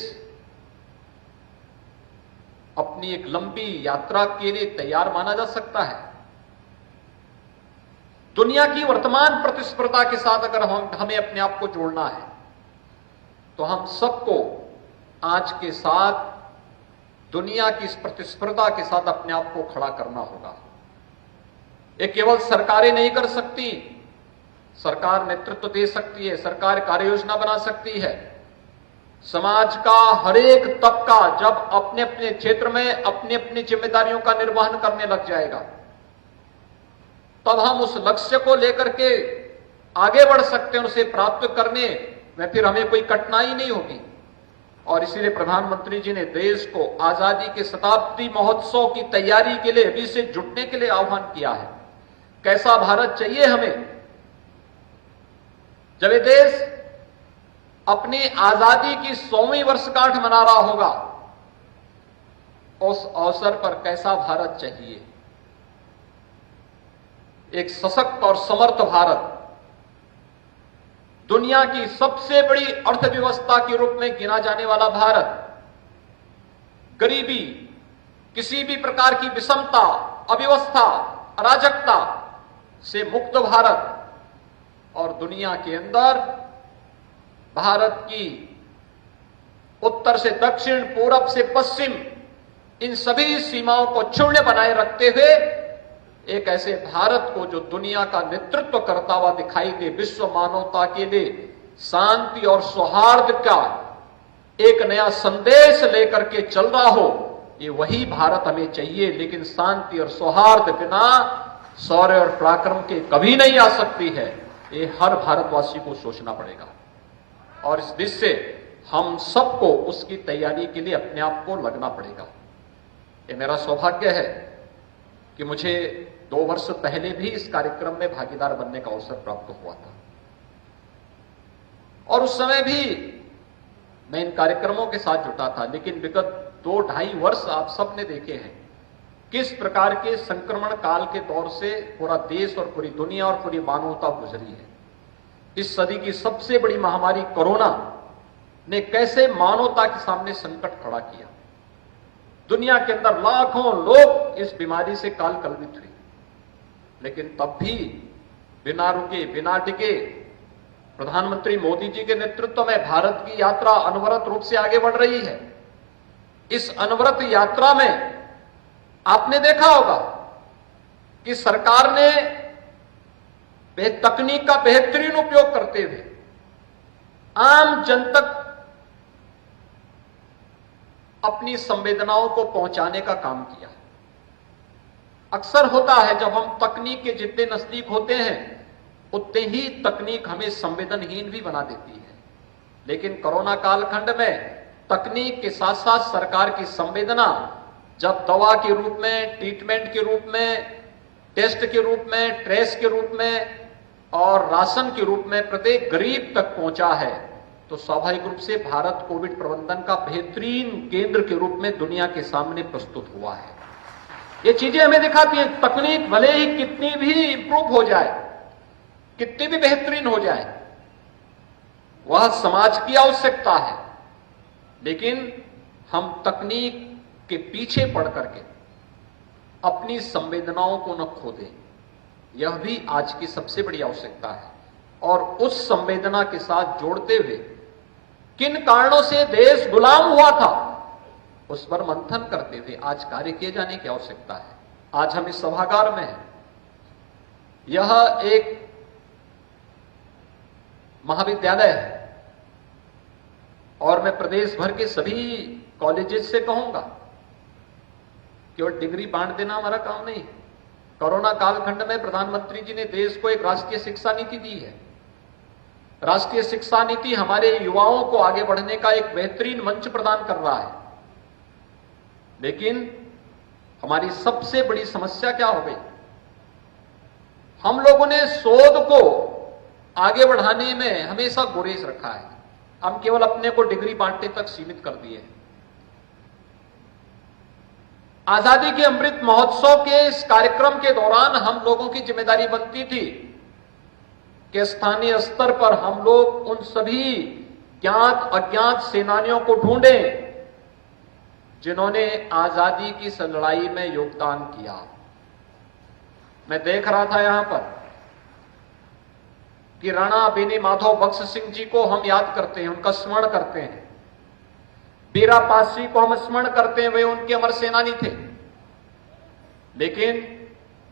अपनी एक लंबी यात्रा के लिए तैयार माना जा सकता है? दुनिया की वर्तमान प्रतिस्पर्धा के साथ अगर हमें अपने आप को जोड़ना है तो हम सबको आज के साथ दुनिया की इस प्रतिस्पर्धा के साथ अपने आप को खड़ा करना होगा। ये केवल सरकारें नहीं कर सकती, सरकार नेतृत्व दे सकती है, सरकार कार्य योजना बना सकती है। समाज का हर एक तबका जब अपने अपने क्षेत्र में अपनी अपनी जिम्मेदारियों का निर्वहन करने लग जाएगा, तब हम उस लक्ष्य को लेकर के आगे बढ़ सकते हैं। उसे प्राप्त करने में फिर हमें कोई कठिनाई नहीं होगी। और इसीलिए प्रधानमंत्री जी ने देश को आजादी के शताब्दी महोत्सव की तैयारी के लिए अभी से जुटने के लिए आह्वान किया है। कैसा भारत चाहिए हमें? जब ये देश अपनी आजादी की 100वीं वर्षगांठ मना रहा होगा, उस अवसर पर कैसा भारत चाहिए? एक सशक्त और समर्थ भारत, दुनिया की सबसे बड़ी अर्थव्यवस्था के रूप में गिना जाने वाला भारत, गरीबी, किसी भी प्रकार की विषमता, अव्यवस्था, अराजकता से मुक्त भारत, और दुनिया के अंदर भारत की उत्तर से दक्षिण, पूरब से पश्चिम, इन सभी सीमाओं को क्षुण्ण बनाए रखते हुए एक ऐसे भारत को जो दुनिया का नेतृत्व करता हुआ दिखाई दे, विश्व मानवता के लिए शांति और सौहार्द का एक नया संदेश लेकर के चल रहा हो, ये वही भारत हमें चाहिए। लेकिन शांति और सौहार्द बिना शौर्य और पराक्रम के कभी नहीं आ सकती है। ये हर भारतवासी को सोचना पड़ेगा और इस दिशा से हम सबको उसकी तैयारी के लिए अपने आप को लगना पड़ेगा। ये मेरा सौभाग्य है कि मुझे 2 वर्ष पहले भी इस कार्यक्रम में भागीदार बनने का अवसर प्राप्त हुआ था और उस समय भी मैं इन कार्यक्रमों के साथ जुटा था। लेकिन विगत 2-2.5 वर्ष आप सबने देखे हैं किस प्रकार के संक्रमण काल के दौर से पूरा देश और पूरी दुनिया और पूरी मानवता गुजरी है। इस सदी की सबसे बड़ी महामारी कोरोना ने कैसे मानवता के सामने संकट खड़ा किया। दुनिया के अंदर लाखों लोग इस बीमारी से काल कलवित हुए, लेकिन तब भी बिना रुके, बिना टिके प्रधानमंत्री मोदी जी के नेतृत्व में भारत की यात्रा अनवरत रूप से आगे बढ़ रही है। इस अनवरत यात्रा में आपने देखा होगा कि सरकार ने तकनीक का बेहतरीन उपयोग करते हुए आम जन तक अपनी संवेदनाओं को पहुंचाने का काम किया। अक्सर होता है जब हम तकनीक के जितने नजदीक होते हैं उतने ही तकनीक हमें संवेदनहीन भी बना देती है। लेकिन कोरोना कालखंड में तकनीक के साथ साथ सरकार की संवेदना जब दवा के रूप में, ट्रीटमेंट के रूप में, टेस्ट के रूप में, ट्रेस के रूप में और राशन के रूप में प्रत्येक गरीब तक पहुंचा है, तो स्वाभाविक रूप से भारत कोविड प्रबंधन का बेहतरीन केंद्र के रूप में दुनिया के सामने प्रस्तुत हुआ है। ये चीजें हमें दिखाती हैं तकनीक भले ही कितनी भी इंप्रूव हो जाए, कितनी भी बेहतरीन हो जाए, वह समाज की आवश्यकता है। लेकिन हम तकनीक के पीछे पड़ करके अपनी संवेदनाओं को न खो दें, यह भी आज की सबसे बड़ी आवश्यकता है। और उस संवेदना के साथ जोड़ते हुए किन कारणों से देश गुलाम हुआ था उस पर मंथन करते हुए आज कार्य किए जाने की आवश्यकता है। आज हम इस सभागार में हैं, यह एक महाविद्यालय है और मैं प्रदेश भर के सभी कॉलेजेस से कहूंगा केवल डिग्री बांट देना हमारा काम नहीं। कोरोना कालखंड में प्रधानमंत्री जी ने देश को एक राष्ट्रीय शिक्षा नीति दी है। राष्ट्रीय शिक्षा नीति हमारे युवाओं को आगे बढ़ने का एक बेहतरीन मंच प्रदान कर रहा है, लेकिन हमारी सबसे बड़ी समस्या क्या हो गई? हम लोगों ने शोध को आगे बढ़ाने में हमेशा गुरेज रखा है। हम केवल अपने को डिग्री बांटने तक सीमित कर दिए हैं। आजादी के अमृत महोत्सव के इस कार्यक्रम के दौरान हम लोगों की जिम्मेदारी बनती थी कि स्थानीय स्तर पर हम लोग उन सभी ज्ञात अज्ञात सेनानियों को ढूंढें जिन्होंने आजादी की इस लड़ाई में योगदान किया। मैं देख रहा था यहां पर कि राणा बेनी माधव बख्श सिंह जी को हम याद करते हैं, उनका स्मरण करते हैं। बीरा पासी को हम स्मरण करते हैं, वे उनके अमर सेनानी थे। लेकिन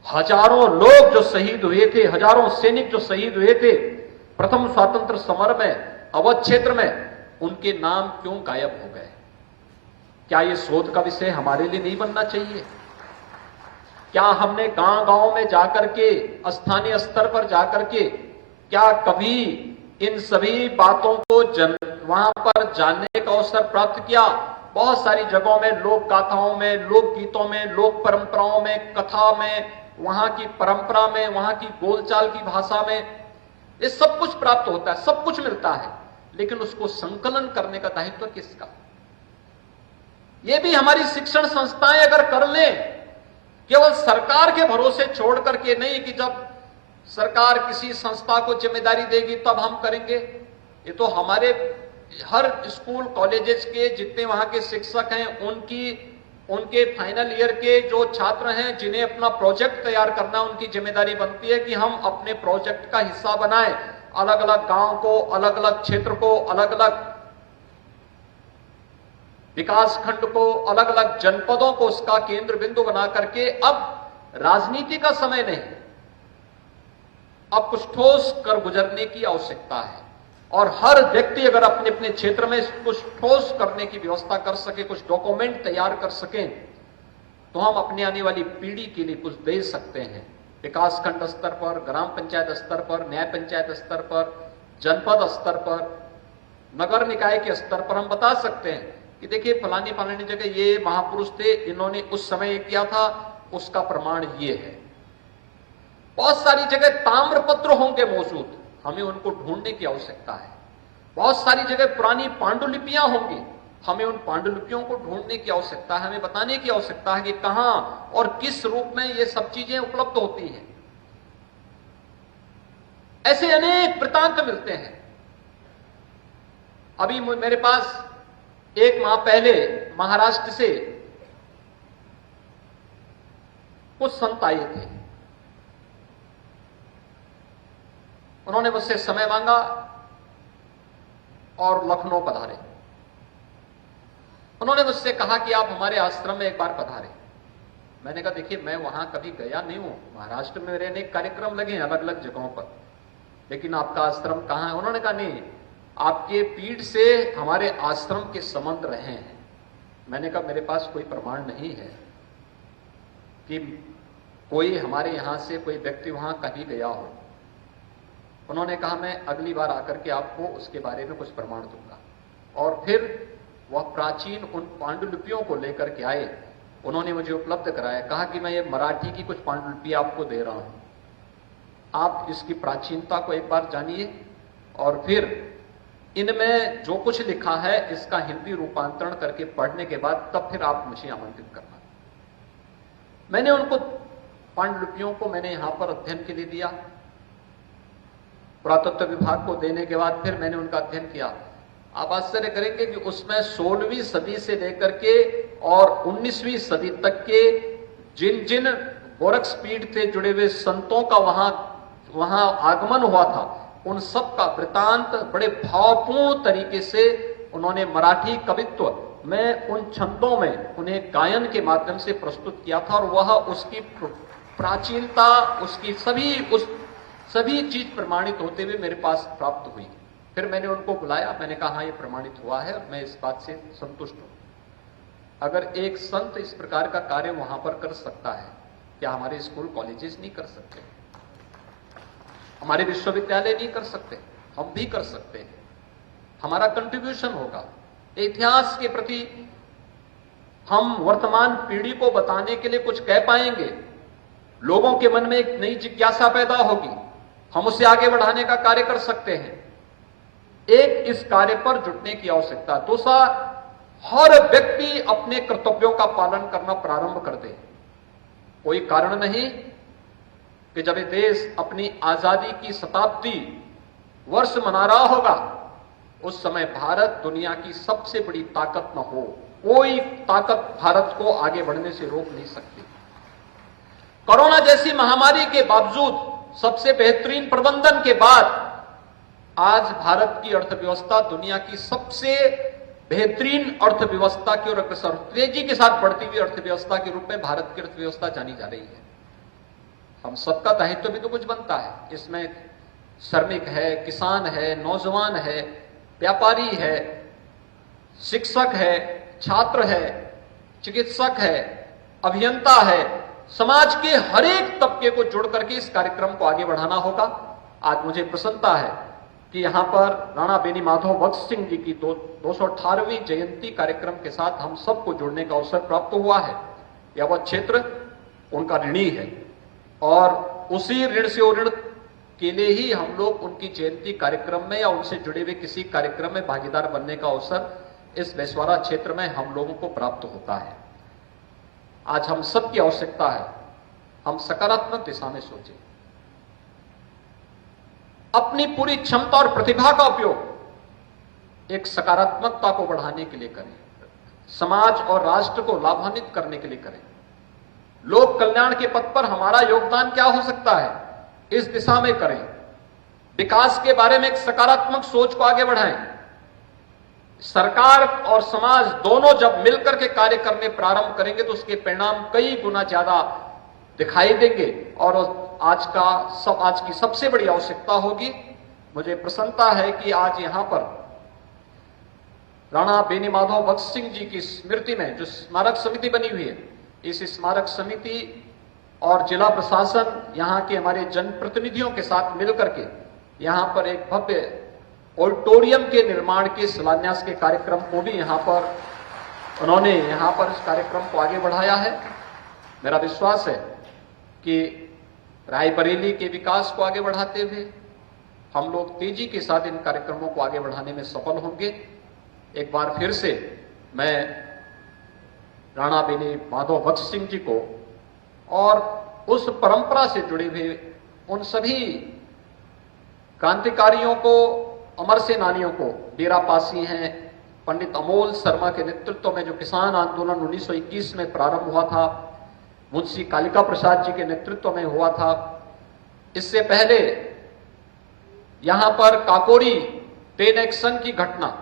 हजारों लोग जो शहीद हुए थे, हजारों सैनिक जो शहीद हुए थे प्रथम स्वतंत्र समर में, अवध क्षेत्र में, उनके नाम क्यों गायब हो गए? क्या यह शोध का विषय हमारे लिए नहीं बनना चाहिए? क्या हमने गांव-गांव में जाकर के, स्थानीय स्तर पर जाकर के, क्या कभी इन सभी बातों को वहां पर जानने का अवसर प्राप्त किया? बहुत सारी जगहों में, लोक गाथाओं में, लोकगीतों में, लोक परंपराओं में, कथा में, वहां की परंपरा में, वहां की बोलचाल की भाषा में, ये सब कुछ प्राप्त होता है, सब कुछ मिलता है, लेकिन उसको संकलन करने का दायित्व किसका? ये भी हमारी शिक्षण संस्थाएं अगर कर लें, केवल सरकार के भरोसे छोड़ करके नहीं कि जब सरकार किसी संस्था को जिम्मेदारी देगी तब हम करेंगे। ये तो हमारे हर स्कूल कॉलेजेस के जितने वहां के शिक्षक हैं, उनके फाइनल ईयर के जो छात्र हैं जिन्हें अपना प्रोजेक्ट तैयार करना, उनकी जिम्मेदारी बनती है कि हम अपने प्रोजेक्ट का हिस्सा बनाएं। अलग अलग गांव को, अलग अलग क्षेत्र को, अलग अलग विकास खंड को, अलग अलग जनपदों को उसका केंद्र बिंदु बना करके, अब राजनीति का समय नहीं, अब कुछ ठोस कर गुजरने की आवश्यकता है। और हर व्यक्ति अगर अपने अपने क्षेत्र में कुछ ठोस करने की व्यवस्था कर सके, कुछ डॉक्यूमेंट तैयार कर सकें, तो हम अपने आने वाली पीढ़ी के लिए कुछ दे सकते हैं। विकास खंड स्तर पर, ग्राम पंचायत स्तर पर, न्याय पंचायत स्तर पर, जनपद स्तर पर, नगर निकाय के स्तर पर हम बता सकते हैं कि देखिए फलानी फलानी जगह ये महापुरुष थे, इन्होंने उस समय ये किया था, उसका प्रमाण ये है। बहुत सारी जगह ताम्रपत्र होंगे मौजूद, हमें उनको ढूंढने की आवश्यकता है। बहुत सारी जगह पुरानी पांडुलिपियां होंगी, हमें उन पांडुलिपियों को ढूंढने की आवश्यकता है, हमें बताने की आवश्यकता है कि कहां और किस रूप में ये सब चीजें उपलब्ध होती हैं। ऐसे अनेक वृत्तांत मिलते हैं। अभी मेरे पास एक माह पहले महाराष्ट्र से कुछ संत आए थे। उन्होंने मुझसे समय मांगा और लखनऊ पधारे। उन्होंने मुझसे कहा कि आप हमारे आश्रम में एक बार पधारे। मैंने कहा देखिए मैं वहां कभी गया नहीं हूं, महाराष्ट्र में मेरे अनेक कार्यक्रम लगे हैं अलग अलग जगहों पर, लेकिन आपका आश्रम कहां है? उन्होंने कहा नहीं, आपके पीठ से हमारे आश्रम के संबंध रहे हैं। मैंने कहा मेरे पास कोई प्रमाण नहीं है कि कोई हमारे यहां से कोई व्यक्ति वहां कहीं गया हो। उन्होंने कहा मैं अगली बार आकर के आपको उसके बारे में कुछ प्रमाण दूंगा। और फिर वह प्राचीन उन पांडुलिपियों को लेकर के आए, उन्होंने मुझे उपलब्ध कराया, कहा कि मैं ये मराठी की कुछ पांडुलिपि आपको दे रहा हूं, आप इसकी प्राचीनता को एक बार जानिए और फिर इनमें जो कुछ लिखा है इसका हिंदी रूपांतरण करके पढ़ने के बाद तब फिर आप मुझे आमंत्रित करना। मैंने उनको पांडुलिपियों को मैंने यहां पर अध्ययन के लिए दिया। पुरातत्व विभाग को देने के बाद फिर मैंने उनका अध्ययन किया। आप आश्चर्य करेंगे कि उसमें 16वीं सदी से लेकर के और 19वीं सदी तक के जिन जिन गोरक्ष पीठ से जुड़े हुए संतों का वहां आगमन हुआ था, उन सब का वृतांत बड़े भावपूर्ण तरीके से उन्होंने मराठी कवित्व में उन छंदों में उन्हें गायन के माध्यम से प्रस्तुत किया था। और वह उसकी प्राचीनता, उसकी सभी चीज प्रमाणित होते हुए मेरे पास प्राप्त हुई। फिर मैंने उनको बुलाया, मैंने कहा हाँ ये प्रमाणित हुआ है और मैं इस बात से संतुष्ट हूं। अगर एक संत इस प्रकार का कार्य वहां पर कर सकता है, क्या हमारे स्कूल कॉलेजेस नहीं कर सकते? हमारे विश्वविद्यालय नहीं कर सकते? हम भी कर सकते हैं। हमारा कंट्रीब्यूशन होगा। इतिहास के प्रति हम वर्तमान पीढ़ी को बताने के लिए कुछ कह पाएंगे। लोगों के मन में एक नई जिज्ञासा पैदा होगी, हम उसे आगे बढ़ाने का कार्य कर सकते हैं। एक, इस कार्य पर जुटने की आवश्यकता। दूसरा, हर व्यक्ति अपने कर्तव्यों का पालन करना प्रारंभ कर दे। कोई कारण नहीं कि जब ये देश अपनी आजादी की शताब्दी वर्ष मना रहा होगा, उस समय भारत दुनिया की सबसे बड़ी ताकत न हो। कोई ताकत भारत को आगे बढ़ने से रोक नहीं सकती। कोरोना जैसी महामारी के बावजूद, सबसे बेहतरीन प्रबंधन के बाद आज भारत की अर्थव्यवस्था दुनिया की सबसे बेहतरीन अर्थव्यवस्था की ओर अग्रसर, तेजी के साथ बढ़ती हुई अर्थव्यवस्था के रूप में भारत की अर्थव्यवस्था जानी जा रही है। हम सबका दायित्व भी तो कुछ बनता है। इसमें श्रमिक है, किसान है, नौजवान है, व्यापारी है, शिक्षक है, छात्र है, चिकित्सक है, अभियंता है, समाज के हर एक तबके को जोड़ करके इस कार्यक्रम को आगे बढ़ाना होगा। आज मुझे प्रसन्नता है कि यहां पर राणा बेनी माधव भगत सिंह जी की 218वीं जयंती कार्यक्रम के साथ हम सबको जुड़ने का अवसर प्राप्त हुआ है। यह वह क्षेत्र उनका ऋणी है और उसी ऋण से ऋण के लिए ही हम लोग उनकी जयंती कार्यक्रम में या उनसे जुड़े हुए किसी कार्यक्रम में भागीदार बनने का अवसर इस बेसवारा क्षेत्र में हम लोगों को प्राप्त होता है। आज हम सबकी आवश्यकता है, हम सकारात्मक दिशा में सोचें, अपनी पूरी क्षमता और प्रतिभा का उपयोग एक सकारात्मकता को बढ़ाने के लिए करें, समाज और राष्ट्र को लाभान्वित करने के लिए करें। लोक कल्याण के पथ पर हमारा योगदान क्या हो सकता है, इस दिशा में करें। विकास के बारे में एक सकारात्मक सोच को आगे बढ़ाएं। सरकार और समाज दोनों जब मिलकर के कार्य करने प्रारंभ करेंगे तो उसके परिणाम कई गुना ज्यादा दिखाई देंगे और आज की सबसे बड़ी आवश्यकता होगी। मुझे प्रसन्नता है कि आज यहां पर राणा बेनी माधव भगत सिंह जी की स्मृति में जो स्मारक समिति बनी हुई है, इस स्मारक समिति और जिला प्रशासन यहां के हमारे जनप्रतिनिधियों के साथ मिलकर के यहां पर एक भव्य ऑडिटोरियम के निर्माण के शिलान्यास के कार्यक्रम को भी उन्होंने यहां पर इस कार्यक्रम को आगे बढ़ाया है। मेरा विश्वास है कि रायबरेली के विकास को आगे बढ़ाते हुए हम लोग तेजी के साथ इन कार्यक्रमों को आगे बढ़ाने में सफल होंगे। एक बार फिर से मैं राणा बेनी माधव भगत सिंह जी को और उस परंपरा से जुड़े हुए उन सभी क्रांतिकारियों को, अमर सेनानियों को, डेरा पासी हैं, पंडित अमोल शर्मा के नेतृत्व में जो किसान आंदोलन 1921 में प्रारंभ हुआ था, मुंशी कालिका प्रसाद जी के नेतृत्व में हुआ था। इससे पहले यहां पर काकोरी ट्रेन एक्शन की घटना,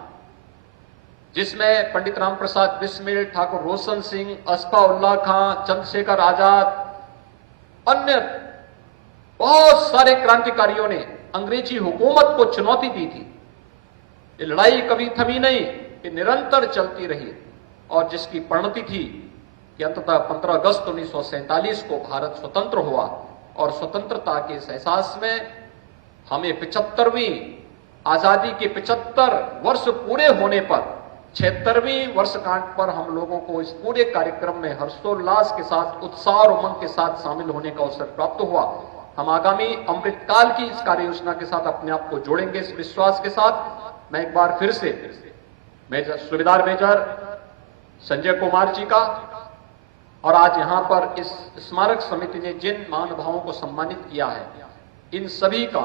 जिसमें पंडित राम प्रसाद बिस्मिल, ठाकुर रोशन सिंह, अस्फाउल्लाह खां, चंद्रशेखर आजाद, अन्य बहुत सारे क्रांतिकारियों ने अंग्रेजी हुकूमत को चुनौती दी थी। ये लड़ाई कभी थमी नहीं, ये निरंतर चलती रही और जिसकी परिणति थी कि अंततः 15 अगस्त 1947 को भारत स्वतंत्र हुआ और स्वतंत्रता के इस एहसास में हमें 75वीं आजादी के 75 वर्ष पूरे होने पर 76वीं वर्षगांठ पर हम लोगों को इस पूरे कार्यक्रम में हर्षोल्लास के साथ, उत्साह और उमंग के साथ शामिल होने का अवसर प्राप्त हुआ। हम आगामी अमृतकाल की इस कार्य योजना के साथ अपने आप को जोड़ेंगे इस विश्वास के साथ। मैं एक बार फिर से सूबेदार मेजर संजय कुमार जी का और आज यहां पर इस स्मारक समिति ने जिन महानुभावों को सम्मानित किया है, इन सभी का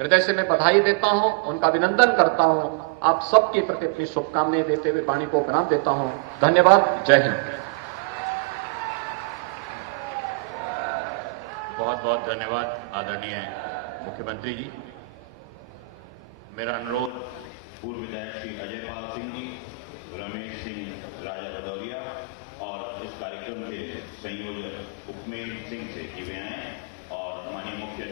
हृदय से मैं बधाई देता हूं, उनका अभिनंदन करता हूं। आप सबके प्रति अपनी शुभकामनाएं देते हुए वाणी को विराम देता हूं। धन्यवाद। जय हिंद। बहुत बहुत धन्यवाद आदरणीय मुख्यमंत्री जी। मेरा अनुरोध पूर्व विधायक श्री अजय पाल सिंह जी, रमेश सिंह राजा भदौरिया और इस कार्यक्रम के संयोजक उपमेंद्र सिंह से कि वे आए और माननीय मुख्य